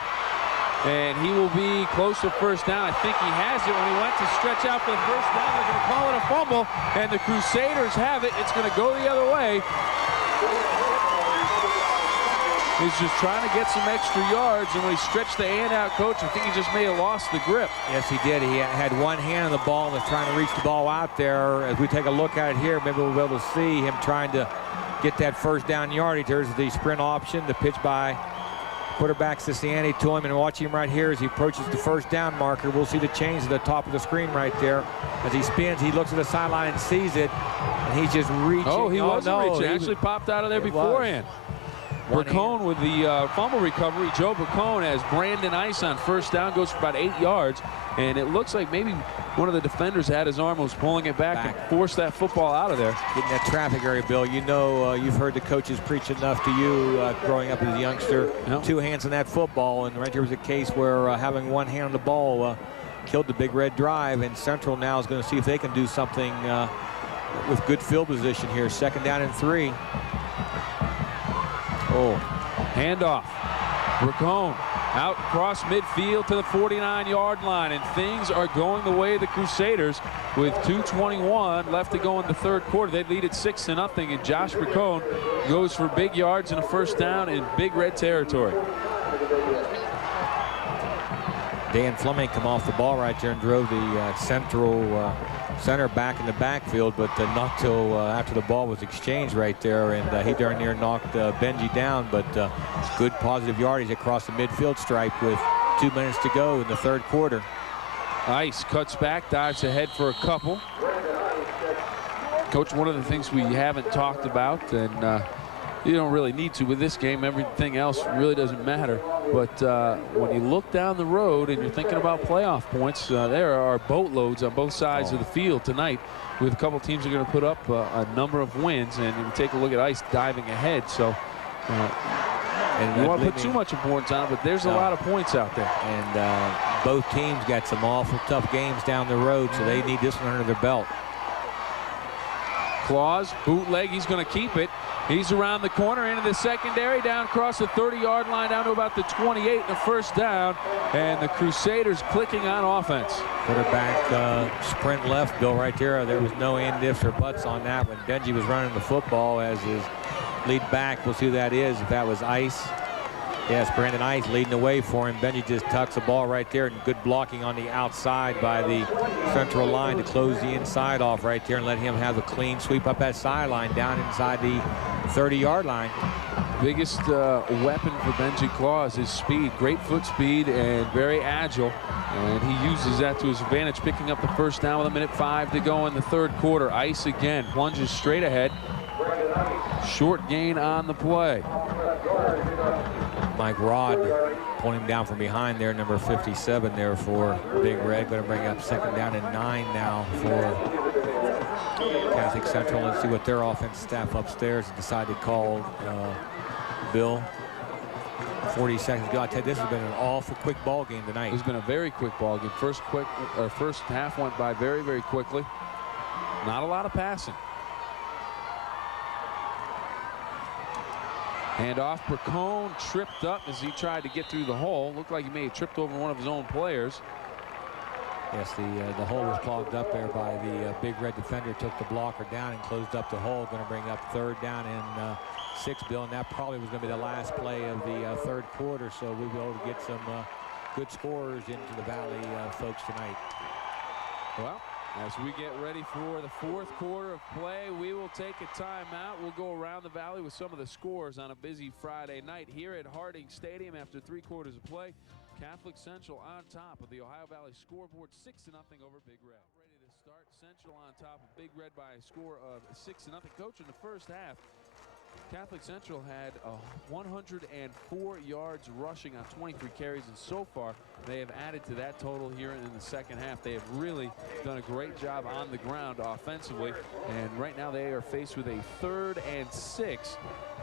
and he will be close to first down. I think he has it when he went to stretch out for the first down. They're going to call it a fumble, and the Crusaders have it. It's going to go the other way. He's just trying to get some extra yards, and when he stretched the hand out, Coach, I think he just may have lost the grip. Yes, he did. He had one hand on the ball and was trying to reach the ball out there. As we take a look at it here, maybe we'll be able to see him trying to get that first down yardage. There's the sprint option, the pitch by quarterback Siciani to him, and watching him right here as he approaches the first down marker. We'll see the change at the top of the screen right there. As he spins, he looks at the sideline and sees it, and he's just reaching. Oh, he wasn't reaching. He actually popped out of there beforehand. Bracone with the fumble recovery. Joe Bracone has Brandon Ice on first down, goes for about 8 yards, and it looks like maybe one of the defenders had his arm, was pulling it back and forced that football out of there. Getting that traffic area, Bill. You know, you've heard the coaches preach enough to you growing up as a youngster. Yep. 2 hands on that football, and right here was a case where having one hand on the ball killed the Big Red drive, and Central now is going to see if they can do something with good field position here. 2nd down and 3. Oh, handoff. Bracone out across midfield to the 49-yard line, and things are going the way of the Crusaders with 2:21 left to go in the third quarter. They lead it 6-0, and Josh Bracone goes for big yards and a first down in Big Red territory. Dan Fleming come off the ball right there and drove the Central center back in the backfield, but not till after the ball was exchanged right there, and he darn near knocked Benji down, but good positive yardage across the midfield stripe with 2 minutes to go in the third quarter. Ice cuts back, dives ahead for a couple. Coach, one of the things we haven't talked about, and you don't really need to with this game, everything else really doesn't matter, but when you look down the road and you're thinking about playoff points, there are boatloads on both sides of the field tonight, with a couple teams are going to put up a number of wins, and you take a look at Ice diving ahead, so and you don't want to put too much importance on it, but there's a lot of points out there. And both teams got some awful tough games down the road, so they need this one under their belt. Claus, bootleg, he's going to keep it. He's around the corner into the secondary, down across the 30-yard line, down to about the 28, the first down, and the Crusaders clicking on offense. Quarterback sprint left, Bill, right there. There was no and ifs or buts on that when Benji was running the football as his lead back. We'll see who that is, if that was Ice. Yes, Brandon Ice leading the way for him. Benji just tucks the ball right there, and good blocking on the outside by the central line to close the inside off right there and let him have a clean sweep up that sideline down inside the 30-yard line. Biggest weapon for Benji Claus is speed, great foot speed and very agile, and he uses that to his advantage, picking up the first down with 1:05 to go in the third quarter. Ice again plunges straight ahead. Short gain on the play. Mike Rod pulling him down from behind there, number 57 there for Big Red. Going to bring up second down and 9 now for Catholic Central. Let's see what their offensive staff upstairs decided to call. Bill, 40 seconds ago. I tell you, this has been an awful quick ball game tonight. It's been a very quick ball game. First half went by very, very quickly. Not a lot of passing. And off, Bracone tripped up as he tried to get through the hole. Looked like he may have tripped over one of his own players. Yes, the hole was clogged up there by the Big Red defender. Took the blocker down and closed up the hole. Going to bring up third down and 6, Bill, and that probably was going to be the last play of the third quarter. So we'll be able to get some good scorers into the Valley folks tonight. Well, as we get ready for the fourth quarter of play, we will take a timeout. We'll go around the Valley with some of the scores on a busy Friday night here at Harding Stadium after 3 quarters of play. Catholic Central on top of the Ohio Valley scoreboard, 6-0 over Big Red. Ready to start. Central on top of Big Red by a score of 6-0. Coach, in the first half, Catholic Central had 104 yards rushing on 23 carries, and so far they have added to that total here in the second half. They have really done a great job on the ground offensively, and right now they are faced with a 3rd and 6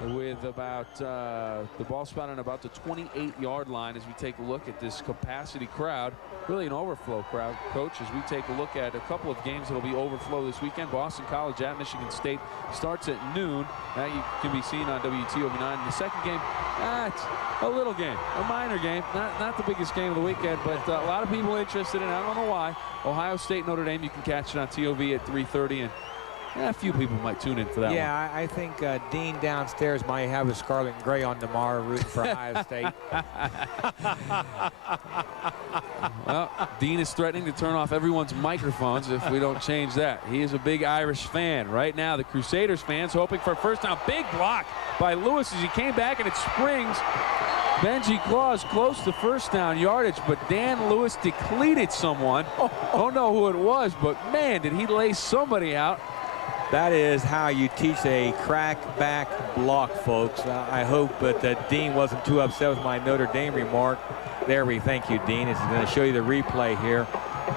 with about the ball spot on about the 28-yard line as we take a look at this capacity crowd. Really an overflow crowd, Coach, as we take a look at a couple of games that will be overflow this weekend. Boston College at Michigan State starts at noon. That you can be seen on WTOV 9. And the second game, it's a little game, a minor game, not the biggest game of the weekend, but a lot of people interested in it. I don't know why. Ohio State, Notre Dame, you can catch it on TOV at 3:30, and a few people might tune in for that one. Yeah, I think Dean downstairs might have a scarlet and gray on tomorrow rooting for Ohio State. Well, Dean is threatening to turn off everyone's microphones if we don't change that. He is a big Irish fan. Right now, the Crusaders fans hoping for a first down. Big block by Lewis as he came back, and it springs Benji Claus close to first down yardage, but Dan Lewis depleted someone. Don't know who it was, but man, did he lay somebody out. That is how you teach a crack-back block, folks. I hope that Dean wasn't too upset with my Notre Dame remark. There we thank you, Dean. This is going to show you the replay here,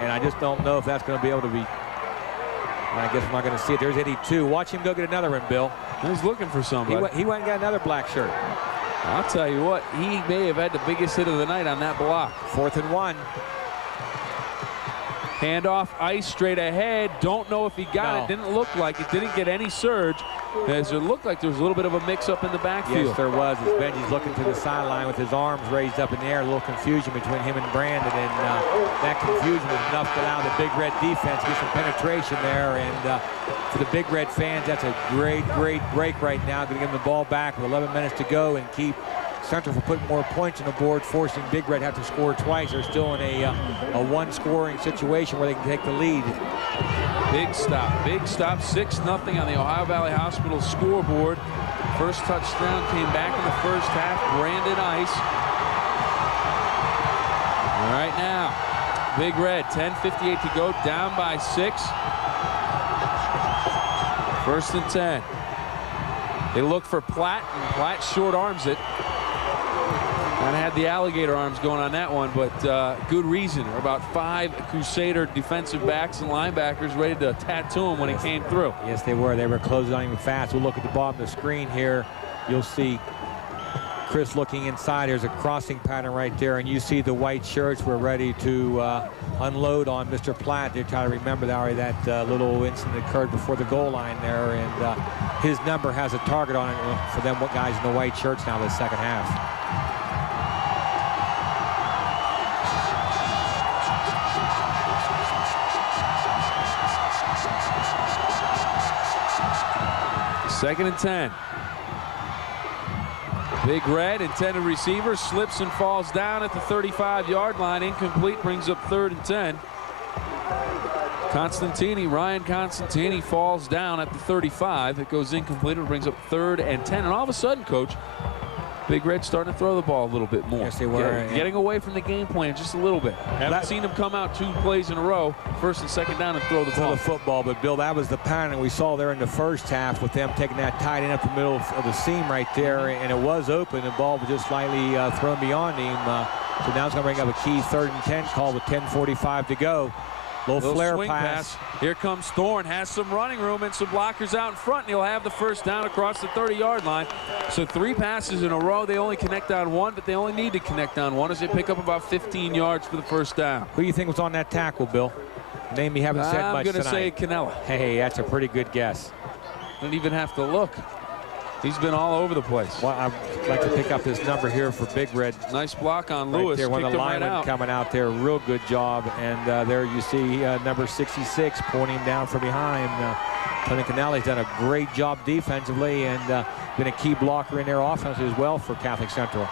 and I just don't know if that's going to be able to be. I guess we're not going to see it. There's 82. Watch him go get another one, Bill. He's looking for somebody. He went and got another black shirt. I'll tell you what, he may have had the biggest hit of the night on that block. 4th and 1. Handoff, Ice straight ahead. Don't know if he got it. Didn't look like it. Didn't get any surge. As it looked like there was a little bit of a mix-up in the backfield. Yes, there was. As Benji's looking to the sideline with his arms raised up in the air. A little confusion between him and Brandon. And that confusion was enough to allow the Big Red defense to get some penetration there. And for the Big Red fans, that's a great, great break right now. Going to give them the ball back with 11 minutes to go and keep Central from putting more points on the board, forcing Big Red have to score twice. They're still in a one-scoring situation where they can take the lead. Big stop, 6-0 on the Ohio Valley Hospital scoreboard. First touchdown came back in the first half, Brandon Ice. All right now, Big Red, 10:58 to go, down by 6. 1st and 10. They look for Platt, and Platt short arms it. And had the alligator arms going on that one, but good reason. There were about 5 Crusader defensive backs and linebackers ready to tattoo him when he came through. Yes, they were. They were closing on him fast. We'll look at the bottom of the screen here. You'll see Chris, looking inside, there's a crossing pattern right there, and you see the white shirts were ready to unload on Mr. Platt. They're trying to remember that little incident occurred before the goal line there, and his number has a target on it for them guys in the white shirts now the second half. Second and 10. Big Red, intended receiver, slips and falls down at the 35-yard line. Incomplete, brings up 3rd and 10. Ryan Constantini falls down at the 35. It goes incomplete. It brings up 3rd and 10. And all of a sudden, Coach, Big Red starting to throw the ball a little bit more. Yes, they were. Getting away from the game plan just a little bit. Haven't seen them come out 2 plays in a row, 1st and 2nd down, and throw the football. But, Bill, that was the pattern we saw there in the first half with them taking that tight end up the middle of the seam right there, and it was open. The ball was just slightly thrown beyond him. So now it's going to bring up a key 3rd and 10 call with 10:45 to go. Little flare pass. Here comes Thorne, has some running room and some blockers out in front, and he'll have the first down across the 30-yard line. So 3 passes in a row. They only connect on 1, but they only need to connect on 1 as they pick up about 15 yards for the first down. Who do you think was on that tackle, Bill? Name you haven't said much tonight. I'm going to say Canella. Hey, that's a pretty good guess. Don't even have to look. He's been all over the place. Well, I'd like to pick up this number here for Big Red. Nice block on Lewis. Right there, one of the linemen coming out there. Real good job. And there you see number 66 pointing down from behind. Tony Canelli's done a great job defensively and been a key blocker in their offense as well for Catholic Central.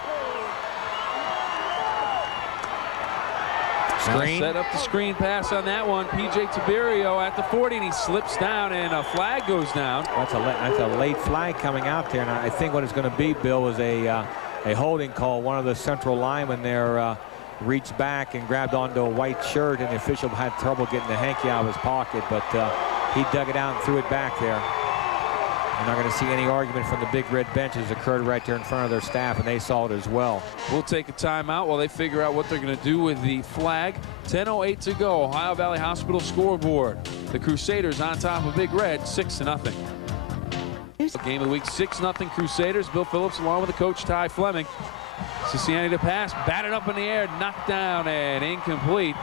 Screen. Set up the screen pass on that one. P.J. Tiberio at the 40, and he slips down, and a flag goes down. That's a late flag coming out there, and I think what it's going to be, Bill, is a holding call. One of the Central linemen there reached back and grabbed onto a white shirt, and the official had trouble getting the hanky out of his pocket, but he dug it out and threw it back there. You're not going to see any argument from the Big Red bench. It's occurred right there in front of their staff, and they saw it as well. We'll take a timeout while they figure out what they're going to do with the flag. 10:08 to go. Ohio Valley Hospital scoreboard. The Crusaders on top of Big Red, 6-0. Game of the week, 6-0 Crusaders. Bill Phillips along with the coach Ty Fleming. Cincinnati to pass, batted up in the air, knocked down and incomplete.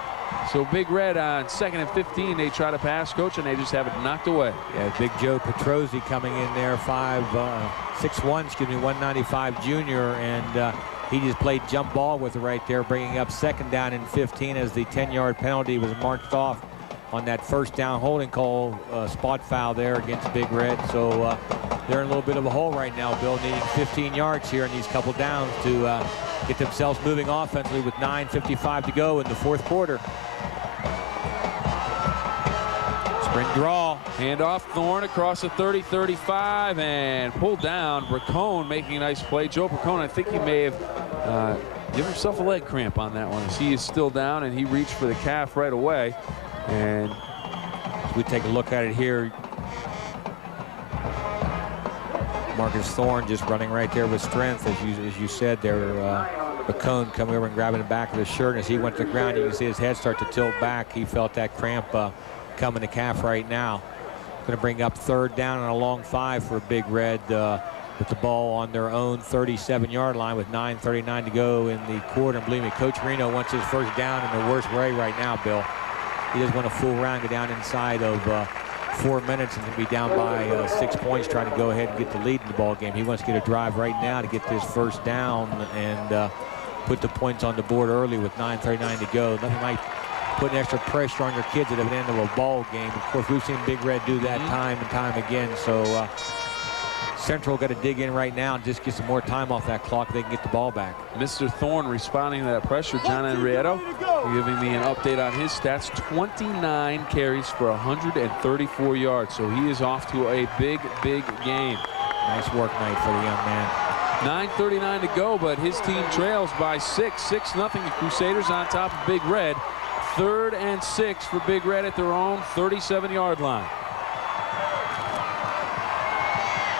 So Big Red on 2nd and 15, they try to pass, Coach, and they just have it knocked away. Yeah, Big Joe Petrozzi coming in there, 6'1", 195 junior, and he just played jump ball with it right there, bringing up 2nd down and 15 as the 10-yard penalty was marched off on that 1st down holding call, spot foul there against Big Red. So they're in a little bit of a hole right now, Bill, needing 15 yards here in these couple downs to get themselves moving offensively with 9:55 to go in the 4th quarter. Sprint draw. Handoff Thorne across the 30-35 and pulled down. Bracone making a nice play. Joe Bracone, I think he may have given himself a leg cramp on that one. He is still down, and he reached for the calf right away. And as we take a look at it here, Marcus Thorne just running right there with strength, as you said there. Bracone coming over and grabbing the back of the shirt. As he went to the ground, you can see his head start to tilt back. He felt that cramp coming to calf right now. Going to bring up 3rd down and a long 5 for Big Red with the ball on their own 37-yard line with 9:39 to go in the quarter. And believe me, Coach Reno wants his first down in the worst way right now, Bill. He doesn't want to fool around, go down inside of 4 minutes and be down by 6 points trying to go ahead and get the lead in the ball game. He wants to get a drive right now to get this first down and put the points on the board early with 9:39 to go. Nothing like putting extra pressure on your kids at the end of a ball game. Of course, we've seen Big Red do that time and time again. So Central got to dig in right now and just get some more time off that clock. They can get the ball back. Mr. Thorne responding to that pressure. John Henrietto giving me an update on his stats. 29 carries for 134 yards. So he is off to a big game. Nice work night for the young man. 9:39 to go, but his team trails by 6. 6-0. The Crusaders on top of Big Red. 3rd and 6 for Big Red at their own 37-yard line.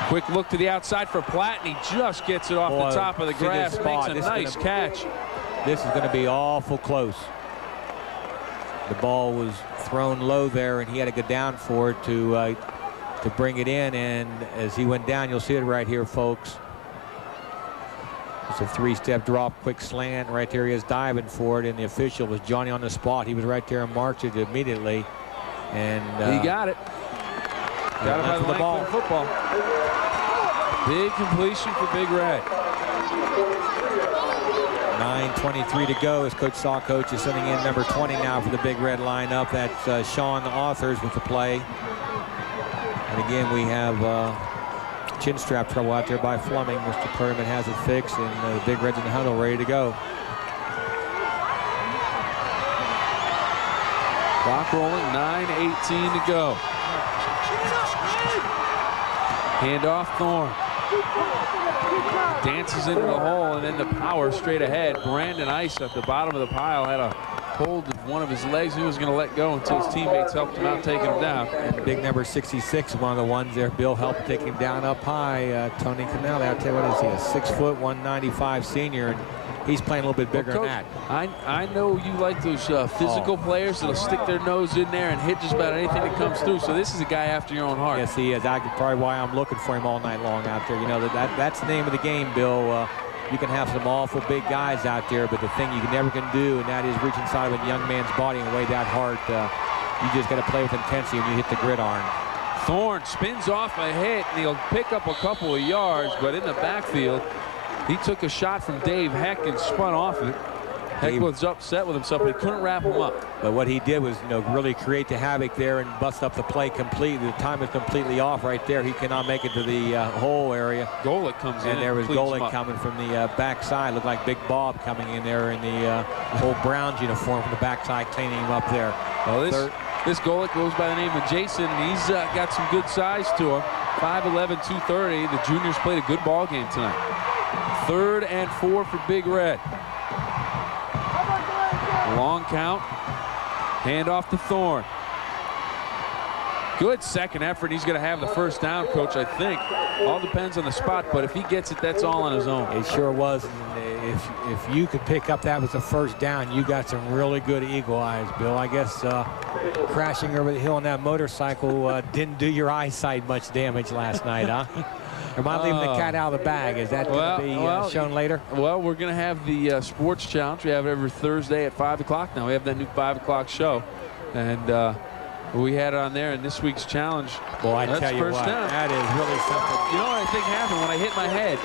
Quick look to the outside for Platt, and he just gets it off the top of the grass. Makes a nice catch. This is going to be awful close. The ball was thrown low there, and he had to go down for it to bring it in. And as he went down, you'll see it right here, folks. It's a 3-step drop, quick slant. Right there he is diving for it, and the official was Johnny on the spot. He was right there and marked it immediately. And he got it. Got it by the ball. Football. Big completion for Big Red. 9:23 to go as Coach Sawcoach is sending in number 20 now for the Big Red lineup. That's Sean Authors with the play. And again, we have chin strap trouble out there by Fleming. Mr. Perryman has it fixed, and the Big Red's in the huddle ready to go. Clock rolling, 9:18 to go. Handoff, Thorne. Dances into the hole, and then the power straight ahead. Brandon Ice at the bottom of the pile had a hold of one of his legs. He was going to let go until his teammates helped him out, taking him down. And big number 66, one of the ones there. Bill helped take him down up high. Tony Canelli, I'll tell you what, is he, a 6 foot, 195 senior, and he's playing a little bit bigger Coach, than that. I know you like those physical players that'll stick their nose in there and hit just about anything that comes through. So this is a guy after your own heart. Yes, he is. That's probably why I'm looking for him all night long out there. You know, that's the name of the game, Bill. You can have some awful big guys out there, but the thing you never can do, and that is reach inside of a young man's body and weigh that hard. You just got to play with intensity when you hit the gridiron. Thorne spins off a hit, and he'll pick up a couple of yards, but in the backfield, he took a shot from Dave Heck and spun off it. Heck was upset with himself, but he couldn't wrap him up. But what he did was, you know, really create the havoc there and bust up the play completely. The time is completely off right there. He cannot make it to the hole area. Golick comes in, and there was Golick coming from the backside. Looked like Big Bob coming in there in the old Browns uniform from the backside, cleaning him up there. Well, this Golick goes by the name of Jason, and he's got some good size to him. 5'11", 230. The juniors played a good ball game tonight. 3rd and 4 for Big Red. Long count. Hand off to Thorne. Good second effort. He's going to have the first down, Coach, I think. All depends on the spot, but if he gets it, that's all on his own. It sure was. And if you could pick up that was a first down, you got some really good eagle eyes, Bill. I guess crashing over the hill on that motorcycle didn't do your eyesight much damage last night, huh? Am I leaving the cat out of the bag? Is that going to be shown later? Well, we're going to have the sports challenge. We have it every Thursday at 5 o'clock now. We have that new 5 o'clock show. And we had it on there in this week's challenge. Boy, I tell you what, down. That is really something. You know what I think happened? When I hit my head,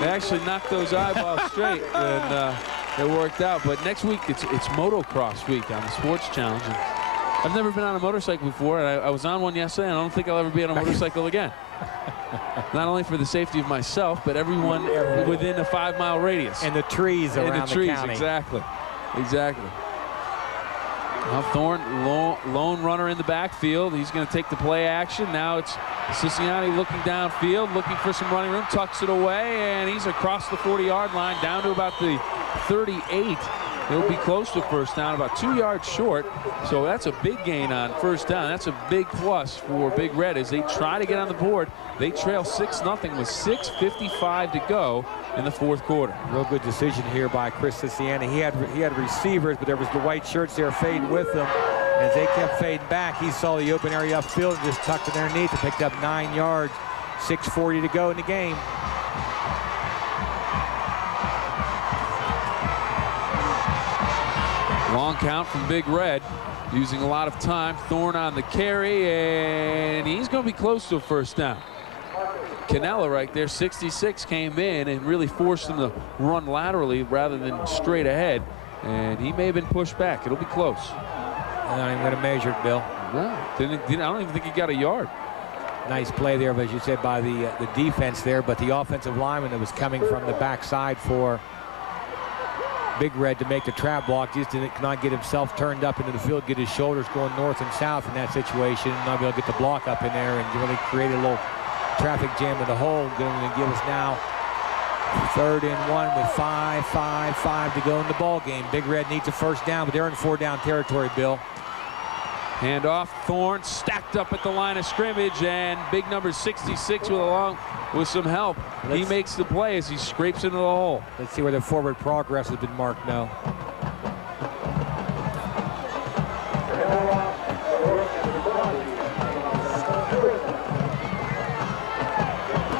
they actually knocked those eyeballs straight. And it worked out. But next week, it's motocross week on the sports challenge. And I've never been on a motorcycle before. And I was on one yesterday, and I don't think I'll ever be on a motorcycle again. Not only for the safety of myself, but everyone within a 5-mile radius. And the trees around the county. Exactly. Now Thorne, lone runner in the backfield. He's going to take the play action. Now it's Siciliani looking downfield, looking for some running room, tucks it away, and he's across the 40-yard line down to about the 38. He'll be close to first down, about 2 yards short. So that's a big gain on first down. That's a big plus for Big Red as they try to get on the board. They trail 6-0 with 6:55 to go in the 4th quarter. Real good decision here by Chris Siciliani. He had receivers, but there was the white shirts there fading with them. As they kept fading back, he saw the open area upfield and just tucked it underneath and picked up 9 yards. 6:40 to go in the game. Long count from Big Red, using a lot of time. Thorne on the carry, and he's going to be close to a first down. Canella right there, 66, came in and really forced him to run laterally rather than straight ahead, and he may have been pushed back. It'll be close. I'm not even going to measure it, Bill. No, I don't even think he got a yard. Nice play there, as you said, by the defense there, but the offensive lineman that was coming from the backside for Big Red to make the trap block just could not get himself turned up into the field, get his shoulders going north and south in that situation, not be able to get the block up in there and really create a little traffic jam in the hole. Going to give us now 3rd and 1 with 5 to go in the ball game. Big Red needs a first down, but they're in 4-down territory, Bill. Hand off, Thorne stacked up at the line of scrimmage, and big number 66 with some help. He makes the play as he scrapes into the hole. Let's see where the forward progress has been marked now.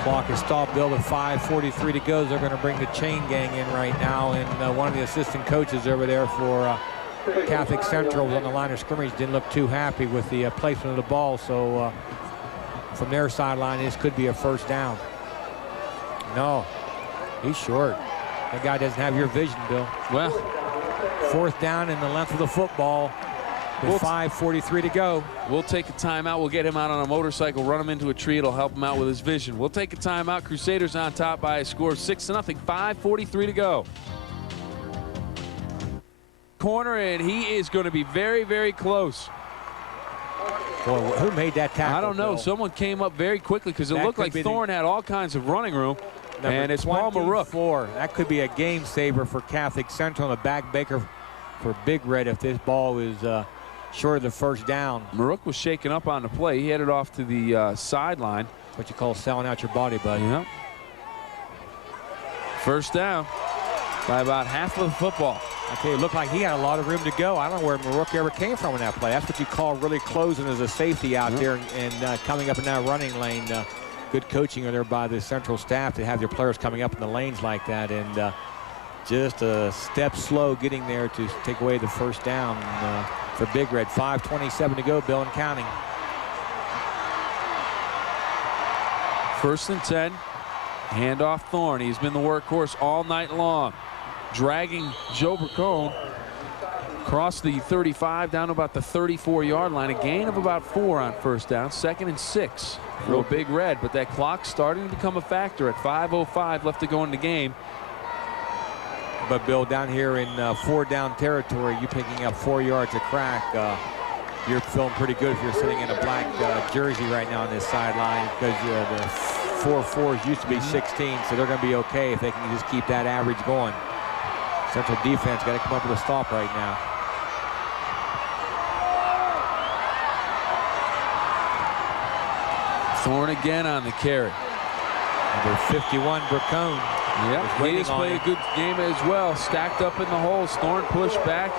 Clock is stop, Bill, with 5:43 to go. They're going to bring the chain gang in right now, and one of the assistant coaches over there for Catholic Central was on the line of scrimmage. Didn't look too happy with the placement of the ball, so from their sideline, this could be a first down. No, he's short. That guy doesn't have your vision, Bill. Well, fourth down in the length of the football with 5:43 to go. We'll take a timeout. We'll get him out on a motorcycle, run him into a tree. It'll help him out with his vision. We'll take a timeout. Crusaders on top by a score of 6-0. 5:43 to go. Corner, and he is going to be very, very close. Boy, who made that tackle? I don't know. Bill? Someone came up very quickly because it looked like Thorne had all kinds of running room. And it's Paul Marook. That could be a game saver for Catholic Central and a back Baker for Big Red if this ball is short of the first down. Marook was shaken up on the play. He headed off to the sideline. What you call selling out your body, buddy. Yeah. First down by about half of the football. Okay, it looked like he had a lot of room to go. I don't know where Marook ever came from in that play. That's what you call really closing as a safety out there and coming up in that running lane. Good coaching there by the Central staff to have their players coming up in the lanes like that, and just a step slow getting there to take away the first down for Big Red. 5:27 to go, Bill, and counting. First and 10. Handoff Thorne. He's been the workhorse all night long, dragging Joe Bracone across the 35 down to about the 34-yard line. A gain of about 4 on first down. 2nd and 6 for Big Red, but that clock's starting to become a factor at 5:05 left to go in the game. But Bill, down here in 4-down territory, you picking up 4 yards a crack. You're feeling pretty good if you're sitting in a black jersey right now on this sideline, because the 4-4s used to be 16, so they're going to be okay if they can just keep that average going. Central defense got to come up with a stop right now. Thorne again on the carry. Number 51, Bracone. Yep, he has played a good game as well. Stacked up in the holes. Thorne pushed back.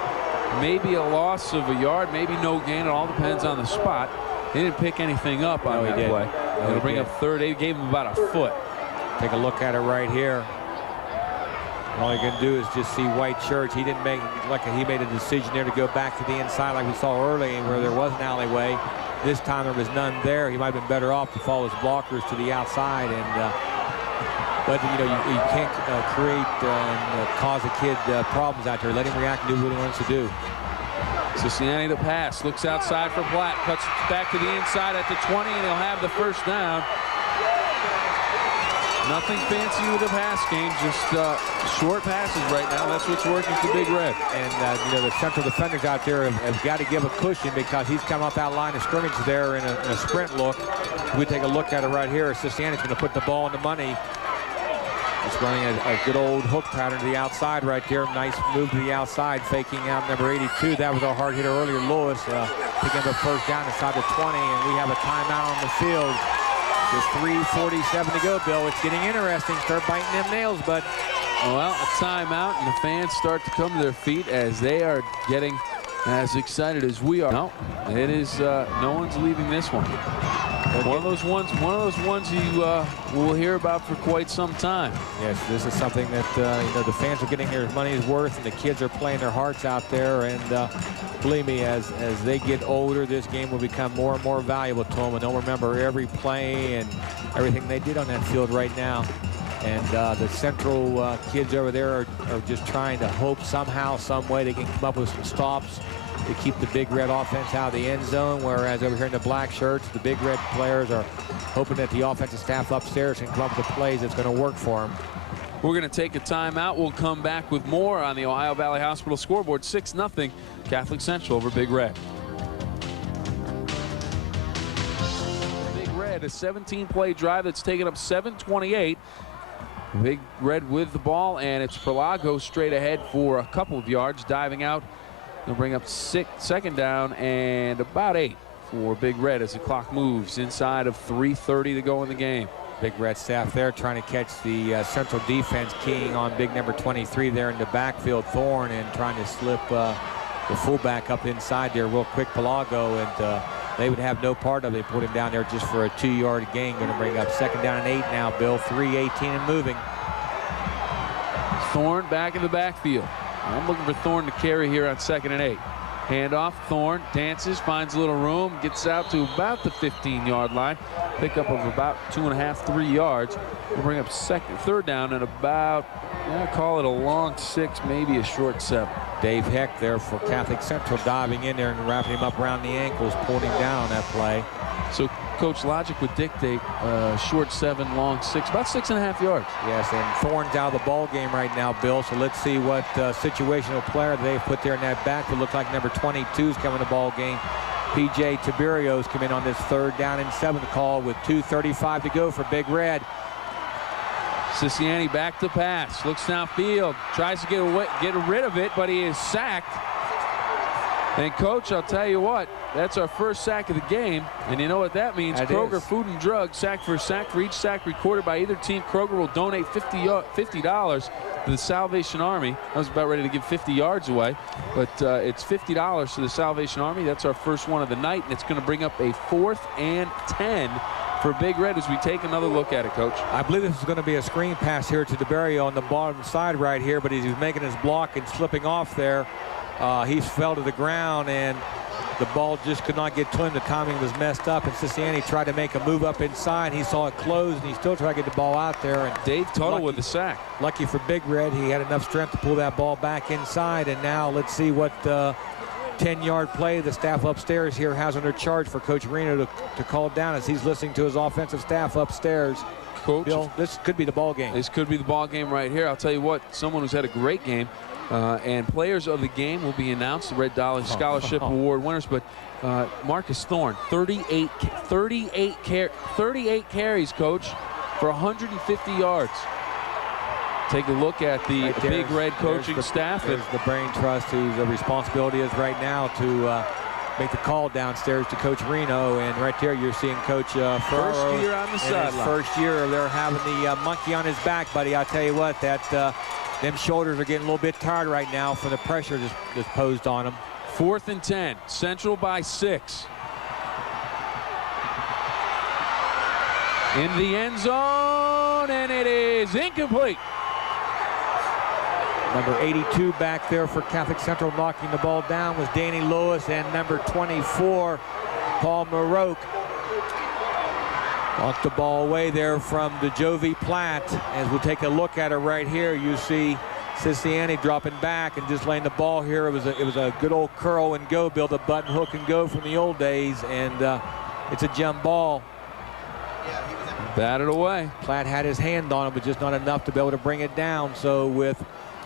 Maybe a loss of a yard, maybe no gain. It all depends on the spot. He didn't pick anything up on that play. It'll bring up third. They gave him about a foot. Take a look at it right here. All you can do is just see white shirts. He didn't make like he made a decision there to go back to the inside like we saw early, where there was an alleyway. This time there was none there. He might have been better off to follow his blockers to the outside. And but you know, you can't create and cause a kid problems out there. Let him react and do what he wants to do. Cincinnati the pass, looks outside for Platt, cuts back to the inside at the 20, and he'll have the first down. Nothing fancy with the pass game, just short passes right now. That's what's working for Big Red. And you know, the Central defenders out there have got to give a cushion, because he's come off that line of scrimmage there in a sprint look. We take a look at it right here. Cincinnati's going to put the ball in the money. It's running a good old hook pattern to the outside right there. Nice move to the outside, faking out number 82. That was our hard hitter earlier, Lewis, picking up a first down inside the 20, and we have a timeout on the field. Just 3:47 to go, Bill. It's getting interesting. Start biting them nails, bud. Well, a timeout, and the fans start to come to their feet as they are getting as excited as we are. No, it is no one's leaving this one. One of those ones you will hear about for quite some time. Yes, this is something that you know, the fans are getting their money's worth, and the kids are playing their hearts out there. And believe me, as they get older, this game will become more and more valuable to them, and they'll remember every play and everything they did on that field right now. And the Central kids over there are just trying to hope somehow, some way they can come up with some stops to keep the Big Red offense out of the end zone, whereas over here in the black shirts, the Big Red players are hoping that the offensive staff upstairs can come up with the plays that's going to work for them. We're going to take a timeout. We'll come back with more on the Ohio Valley Hospital scoreboard. 6-0 Catholic Central over Big Red. Big Red, a 17-play drive that's taken up 7:28. Big Red with the ball, and it's Perlago straight ahead for a couple of yards, diving out. They'll bring up second down and about 8 for Big Red as the clock moves inside of 3:30 to go in the game. Big Red staff there trying to catch the Central defense keying on big number 23 there in the backfield, Thorne, and trying to slip the fullback up inside there real quick, Pelago, and they would have no part of it. They put him down there just for a 2-yard gain. Going to bring up 2nd down and 8 now, Bill. 3:18 and moving. Thorne back in the backfield. I'm looking for Thorne to carry here on 2nd and 8. Handoff, Thorne dances, finds a little room, gets out to about the 15-yard line. Pickup of about 2.5, 3 yards. We'll bring up 3rd down and about, call it a long 6, maybe a short 7. Dave Heck there for Catholic Central diving in there and wrapping him up around the ankles, pulling him down on that play. So Coach, logic would dictate short 7, long 6, about 6.5 yards. Yes, and Thorne's out of the ball game right now, Bill. So let's see what situational player they put there in that back. It looks like number 22 is coming to the ball game. P.J. Tiberios come in on this 3rd down and 7 call with 2:35 to go for Big Red. Siciani back to pass, looks downfield, tries to get rid of it, but he is sacked. And Coach, I'll tell you what, that's our first sack of the game, and you know what that means. That Kroger is. Food and Drug, sack for each sack recorded by either team. Kroger will donate $50 to the Salvation Army. I was about ready to give 50 yards away, but it's $50 to the Salvation Army. That's our first one of the night, and it's going to bring up a 4th and 10 for Big Red as we take another look at it, Coach. I believe this is going to be a screen pass here to DeBerry on the bottom side right here, but as he's making his block and slipping off there, he fell to the ground, and the ball just could not get to him. The timing was messed up, and Siciani tried to make a move up inside. He saw it closed, and he still tried to get the ball out there. And Dave Tuttle with the sack. Lucky for Big Red, he had enough strength to pull that ball back inside. And now let's see what 10-yard play the staff upstairs here has under charge for Coach Reno to call down as he's listening to his offensive staff upstairs. Coach, Bill, this could be the ball game. This could be the ball game right here. I'll tell you what, someone who's had a great game. And players of the game will be announced, the Red Dollar Scholarship Award winners. But Marcus Thorne, 38 carries, Coach, for 150 yards. Take a look at the Big Red coaching staff. There's the brain trust whose responsibility is right now to make the call downstairs to Coach Reno. And right there you're seeing Coach Ferraro. First year on the sideline. First year they're having the monkey on his back, buddy. I'll tell you what, that them shoulders are getting a little bit tired right now for the pressure that's posed on them. 4th and 10, Central by 6. In the end zone, and it is incomplete. Number 82 back there for Catholic Central knocking the ball down was Danny Lewis, and number 24, Paul Maroke. Knocked the ball away there from the Jovi Platt. As we'll take a look at it right here, you see Siciani dropping back and just laying the ball here. It was a good old curl and go, build a button hook and go from the old days, and it's a jump ball. Batted away. Platt had his hand on it, but just not enough to be able to bring it down. So with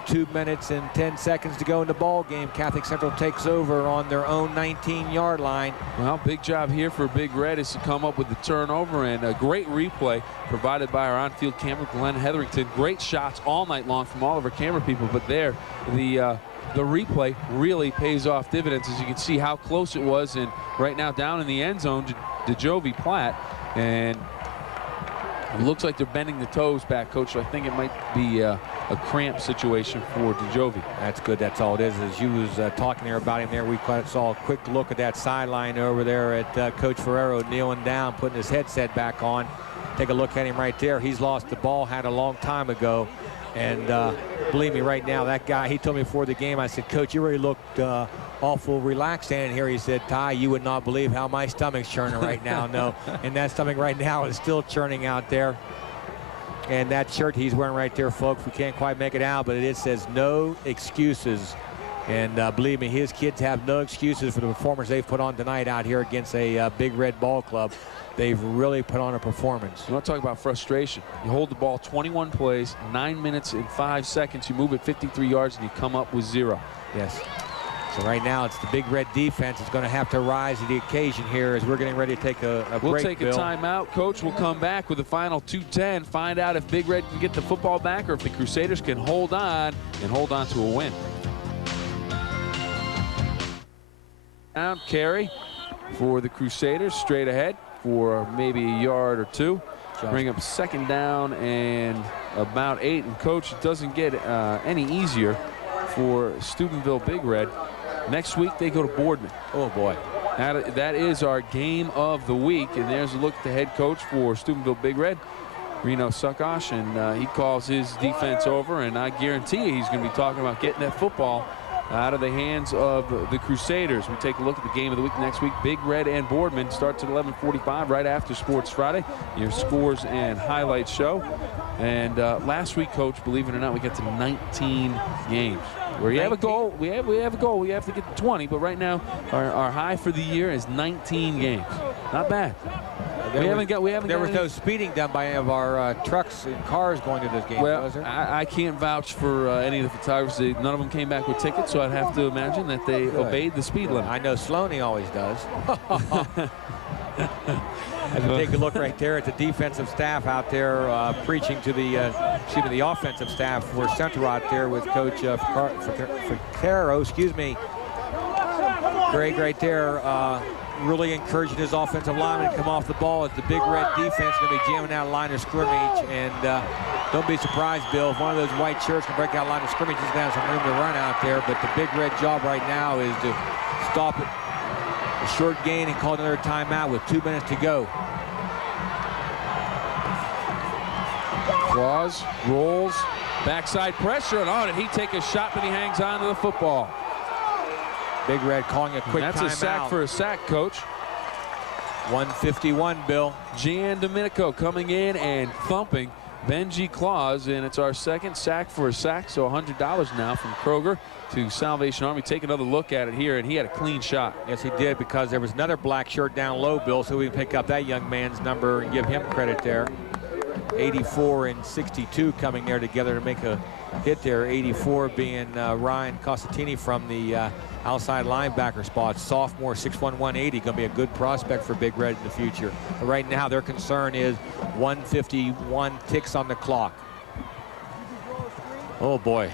2 minutes and 10 seconds to go in the ball game, Catholic Central takes over on their own 19-yard line. Well, big job here for Big Red is to come up with the turnover, and a great replay provided by our on-field camera, Glenn Hetherington. Great shots all night long from all of our camera people, but there, the replay really pays off dividends, as you can see how close it was, and right now down in the end zone to Jovi Platt, and it looks like they're bending the toes back, Coach. So I think it might be a cramp situation for DeJovi. That's good. That's all it is. As you was talking there about him there, we saw a quick look at that sideline over there at Coach Ferraro kneeling down, putting his headset back on. Take a look at him right there. He's lost the ball, had a long time ago. And believe me, right now, that guy, he told me before the game, I said, Coach, you really looked awful relaxed standing here. He said, Ty, you would not believe how my stomach's churning right now. No, and that stomach right now is still churning out there. And that shirt he's wearing right there, folks, we can't quite make it out, but it says no excuses. And believe me, his kids have no excuses for the performance they've put on tonight out here against a Big Red ball club. They've really put on a performance. You want to talk about frustration. You hold the ball 21 plays, 9 minutes and 5 seconds. You move it 53 yards, and you come up with 0. Yes. So right now, it's the Big Red defense is going to have to rise to the occasion here as we're getting ready to take a break. We'll take a timeout. Coach will come back with the final 2:10. Find out if Big Red can get the football back or if the Crusaders can hold on to a win. Down carry for the Crusaders straight ahead for maybe a yard or two. Bring up 2nd down and about 8. And Coach, it doesn't get any easier for Steubenville Big Red Next week, they go to Boardman. Oh, boy. That is our game of the week. And there's a look at the head coach for Steubenville Big Red, Reno Suckosh, and he calls his defense over, and I guarantee you he's going to be talking about getting that football out of the hands of the Crusaders. We take a look at the game of the week next week. Big Red and Boardman starts at 11:45 right after Sports Friday, your scores and highlights show. And last week, Coach, believe it or not, we got to 19 games. Where you have a goal, we have a goal. We have to get to 20, but right now our high for the year is 19 games. Not bad. There was no speeding done by any of our trucks and cars going to this game, was there? I can't vouch for any of the photographers. None of them came back with tickets, so I'd have to imagine that they obeyed the speed limit. I know Sloaney always does. As we take a look right there at the defensive staff out there preaching to the offensive staff for Central out there with Coach Ficaro, Greg right there. Really encouraging his offensive lineman to come off the ball as the Big Red defense going to be jamming out line of scrimmage. And don't be surprised, Bill, if one of those white shirts can break out line of scrimmage, he's going to have some room to run out there. But the Big Red job right now is to stop it, a short gain, and call another timeout with 2 minutes to go. Claus rolls, backside pressure, and did he take a shot, but he hangs on to the football. Big Red calling a quick timeout. That's a sack for a sack, Coach. 151, Bill. Jan Domenico coming in and thumping Benji Claus, and it's our second sack for a sack, so $100 now from Kroger to Salvation Army. Take another look at it here, and he had a clean shot. Yes, he did, because there was another black shirt down low, Bill, so we can pick up that young man's number and give him credit there. 84 and 62 coming there together to make a hit there. 84 being Ryan Costantini from the outside linebacker spot. Sophomore, 6'1", 180. Going to be a good prospect for Big Red in the future. But right now, their concern is 151 ticks on the clock. Oh, boy.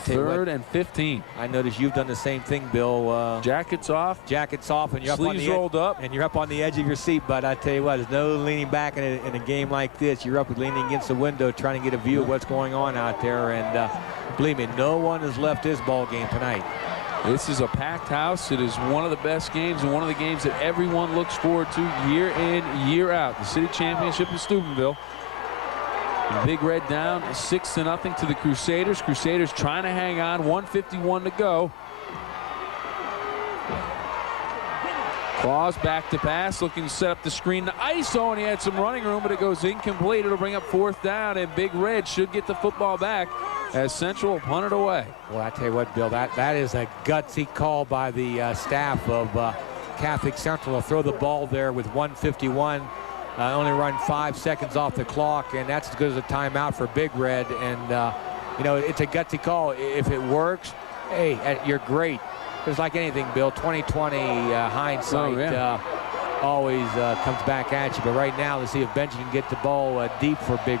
Third and 15. I noticed you've done the same thing, Bill. Jackets off, and you're sleeves rolled up, and you're up on the edge of your seat. But I tell you what, there's no leaning back in a game like this. You're up leaning against the window, trying to get a view of what's going on out there. And believe me, no one has left this ball game tonight. This is a packed house. It is one of the best games and one of the games that everyone looks forward to year in, year out. The city championship in Steubenville. Big Red down 6-0 to the Crusaders. Crusaders trying to hang on. 1:51 to go. Claus back to pass, looking to set up the screen to ISO, and he had some running room, but it goes incomplete. It'll bring up 4th down, and Big Red should get the football back as Central punt it away. Well, I tell you what, Bill, that is a gutsy call by the staff of Catholic Central to throw the ball there with 1:51. Only run 5 seconds off the clock, and that's as good as a timeout for Big Red. And you know, it's a gutsy call. If it works, hey, you're great. It's like anything, Bill. 20/20 hindsight always comes back at you. But right now, let's see if Benji can get the ball deep for Big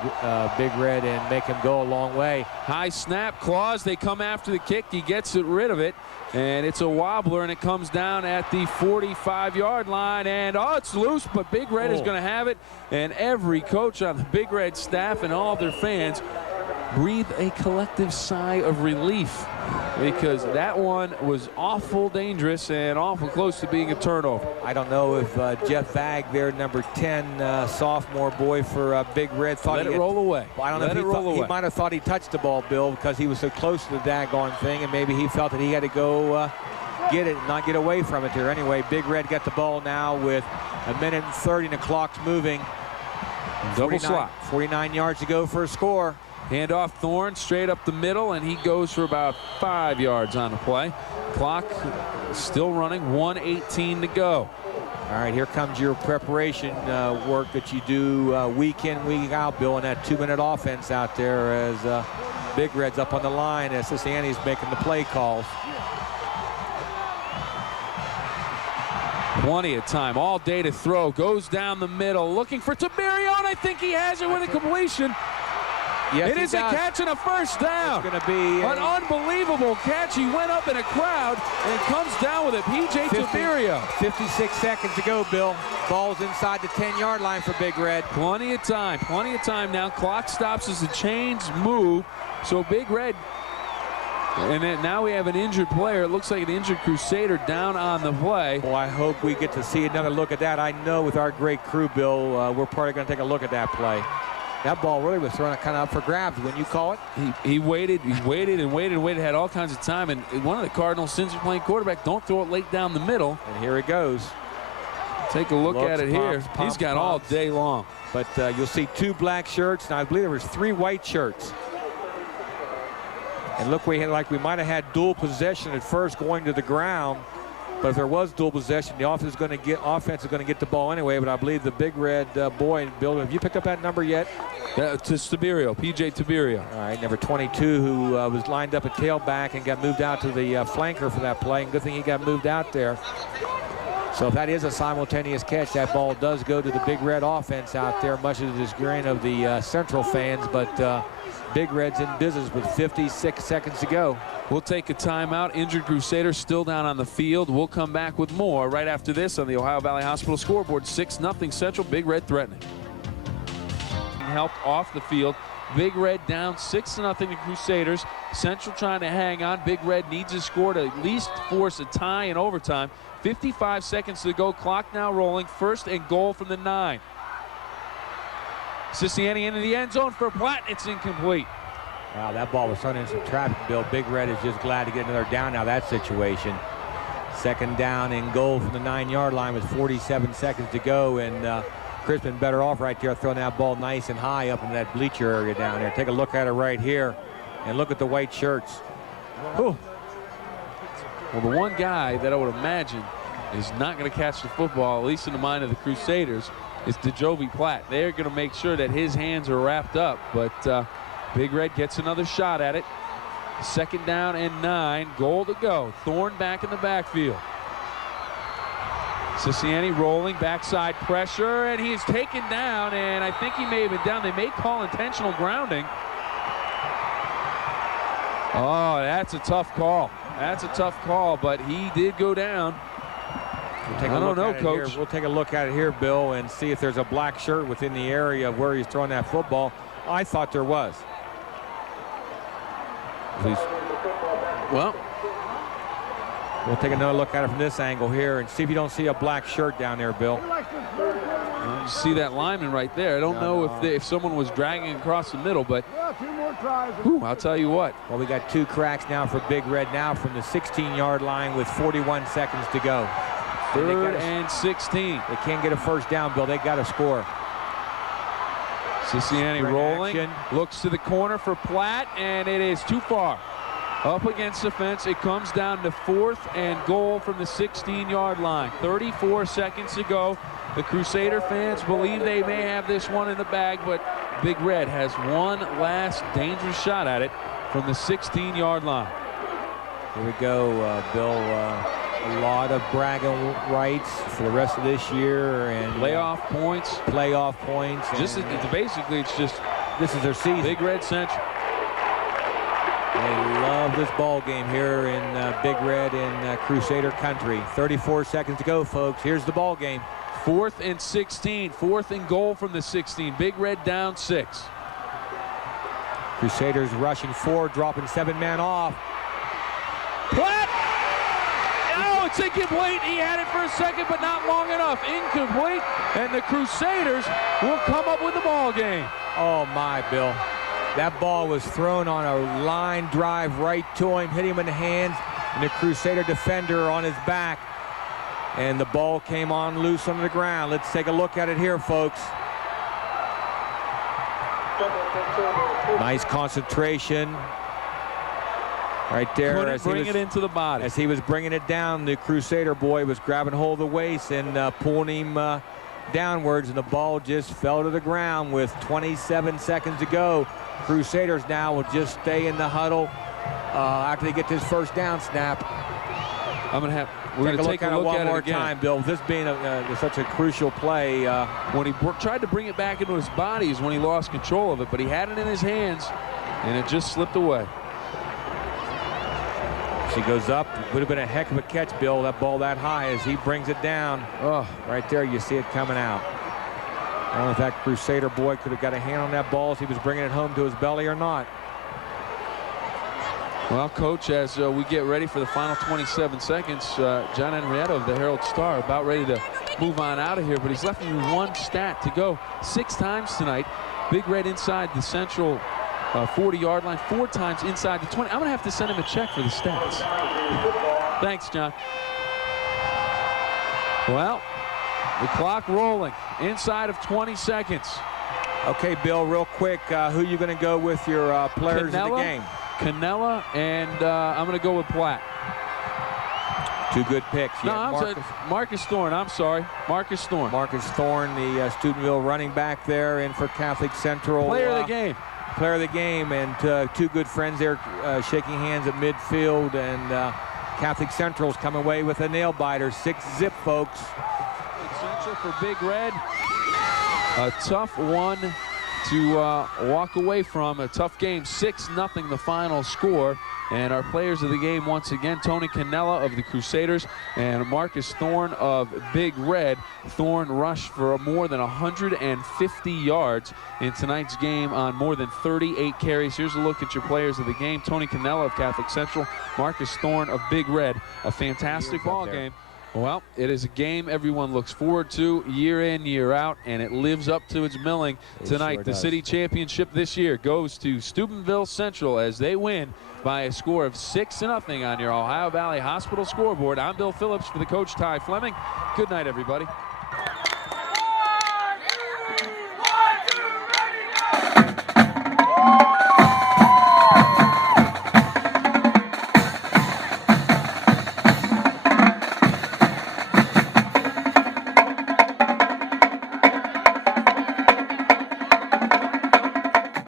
Red and make him go a long way. High snap, Claus. They come after the kick. He gets rid of it. And it's a wobbler, and it comes down at the 45-yard line. And, it's loose, but Big Red is going to have it. And every coach on the Big Red staff and all their fans breathe a collective sigh of relief, because that one was awful dangerous and awful close to being a turnover. I don't know if Jeff Vag there, number 10, sophomore boy for Big Red, thought let it roll away. Well, I don't know if he might have thought he touched the ball, Bill, because he was so close to the daggone thing, and maybe he felt that he had to go get it and not get away from it there. Anyway, Big Red got the ball now with 1:30 and the clock's moving. Double slot. 49 yards to go for a score. Handoff Thorne straight up the middle, and he goes for about 5 yards on the play. Clock still running, 1:18 to go. All right, here comes your preparation work that you do week in, week out, Bill, in that 2-minute offense out there as Big Red's up on the line as Annie's making the play calls. Plenty of time, all day to throw. Goes down the middle, looking for Tiberio, and I think he has it with a completion. Yes, it is a catch and a first down. It's going to be an unbelievable catch. He went up in a crowd and comes down with it. PJ Tiberio. 56 seconds to go, Bill. Ball's inside the 10-yard line for Big Red. Plenty of time now. Clock stops as the chains move. So Big Red And then now we have an injured player. It looks like an injured Crusader down on the play. Well, I hope we get to see another look at that. I know with our great crew, Bill, we're probably going to take a look at that play. That ball really was thrown kind of up for grabs, wouldn't you call it? He waited and waited and waited, had all kinds of time. And one of the Cardinals, since he's playing quarterback, don't throw it late down the middle. And here it goes. Take a look at it here. He's got all day long. But you'll see 2 black shirts, and I believe there was 3 white shirts. And look, we might have had dual possession at first going to the ground. But if there was dual possession, the offense is going to get the ball anyway. But I believe the big red boy, Bill, have you picked up that number yet? To Tiberio, P.J. Tiberio. All right, number 22, who was lined up at tailback and got moved out to the flanker for that play. And good thing he got moved out there. So if that is a simultaneous catch, that ball does go to the big red offense out there, much to the disgrace of the Central fans. But Big Red's in business with 56 seconds to go. We'll take a timeout. Injured Crusaders still down on the field. We'll come back with more right after this on the Ohio Valley Hospital scoreboard. 6-0 Central. Big Red threatening. Help off the field. Big Red down 6-0 to Crusaders. Central trying to hang on. Big Red needs a score to at least force a tie in overtime. 55 seconds to go. Clock now rolling. 1st and goal from the 9. Siciliani into the end zone for Platt. It's incomplete. Wow, that ball was thrown into some traffic, Bill. Big Red is just glad to get another down now, that situation. 2nd down and goal from the 9-yard line with 47 seconds to go. And Crispin better off right there throwing that ball nice and high up in that bleacher area down there. Take a look at it right here. And look at the white shirts. Whew. Well, the one guy that I would imagine is not going to catch the football, at least in the mind of the Crusaders, is DeJovi Platt. They're going to make sure that his hands are wrapped up, but Big Red gets another shot at it. 2nd down and 9, goal to go. Thorne back in the backfield. Siciliani rolling, backside pressure, and he's taken down, and I think he may have been down. They may call intentional grounding. Oh, that's a tough call. That's a tough call, but he did go down. I don't know, Coach. We'll take a look at it here, Bill, and see if there's a black shirt within the area of where he's throwing that football. I thought there was. Well, we'll take another look at it from this angle here and see if you don't see a black shirt down there, Bill. You see that lineman right there. I don't know if someone was dragging across the middle, but I'll tell you what. Well, we got 2 cracks now for Big Red now from the 16-yard line with 41 seconds to go. 3rd and 16. They can't get a 1st down, Bill. They got to score. Siciliani rolling, looks to the corner for Platt, and it is too far. Up against the fence. It comes down to 4th and goal from the 16-yard line. 34 seconds to go. The Crusader fans believe they may have this one in the bag, but Big Red has one last dangerous shot at it from the 16-yard line. Here we go, Bill. A lot of bragging rights for the rest of this year and playoff points. Playoff points. Basically, it's just this is their season. Big Red Central. They love this ball game here in Big Red in Crusader country. 34 seconds to go, folks. Here's the ball game. 4th and 16. 4th and goal from the 16. Big Red down 6. Crusaders rushing 4, dropping 7-man off. Platt! Oh, it's incomplete. He had it for a second, but not long enough. Incomplete, and the Crusaders will come up with the ball game. Oh, my, Bill. That ball was thrown on a line drive right to him, hit him in the hands, and the Crusader defender on his back. And the ball came on loose on the ground. Let's take a look at it here, folks. Nice concentration. Right there. Couldn't bring it into the body. As he was bringing it down, the Crusader boy was grabbing hold of the waist and pulling him downwards, and the ball just fell to the ground with 27 seconds to go. Crusaders now will just stay in the huddle after they get this 1st down snap. We're going to take a look at it one more again. time, Bill. This being such a crucial play. When he tried to bring it back into his body is when he lost control of it, but he had it in his hands, and it just slipped away. He goes up. Would have been a heck of a catch, Bill, that ball that high as he brings it down. Oh, right there, you see it coming out. I don't know if that Crusader boy could have got a hand on that ball as he was bringing it home to his belly or not. Well, Coach, as we get ready for the final 27 seconds, John Henrietta of the Herald Star about ready to move on out of here, but he's left me with one stat to go. 6 times tonight, Big Red inside the central 40-yard line, 4 times inside the 20. I'm going to have to send him a check for the stats. Thanks, John. Well, the clock rolling inside of 20 seconds. Okay, Bill, real quick, who you going to go with your players in the game? Canella, and I'm going to go with Platt. 2 good picks. No, Marcus Thorne. I'm sorry. Marcus Thorne. Marcus Thorne, the Steubenville running back there, in for Catholic Central. Player of the game. Player of the game, and 2 good friends there shaking hands at midfield, and Catholic Central's coming away with a nail-biter. 6-zip, folks. Central for Big Red. A tough one to walk away from. A tough game. 6-0 the final score. And our players of the game once again, Tony Cannella of the Crusaders and Marcus Thorne of Big Red. Thorne rushed for more than 150 yards in tonight's game on more than 38 carries. Here's a look at your players of the game. Tony Cannella of Catholic Central, Marcus Thorne of Big Red. A fantastic ball game. Well, it is a game everyone looks forward to year in, year out, and it lives up to its billing tonight. Sure, the city championship this year goes to Steubenville Central as they win by a score of 6-0 on your Ohio Valley Hospital scoreboard. I'm Bill Phillips for the coach, Ty Fleming. Good night, everybody.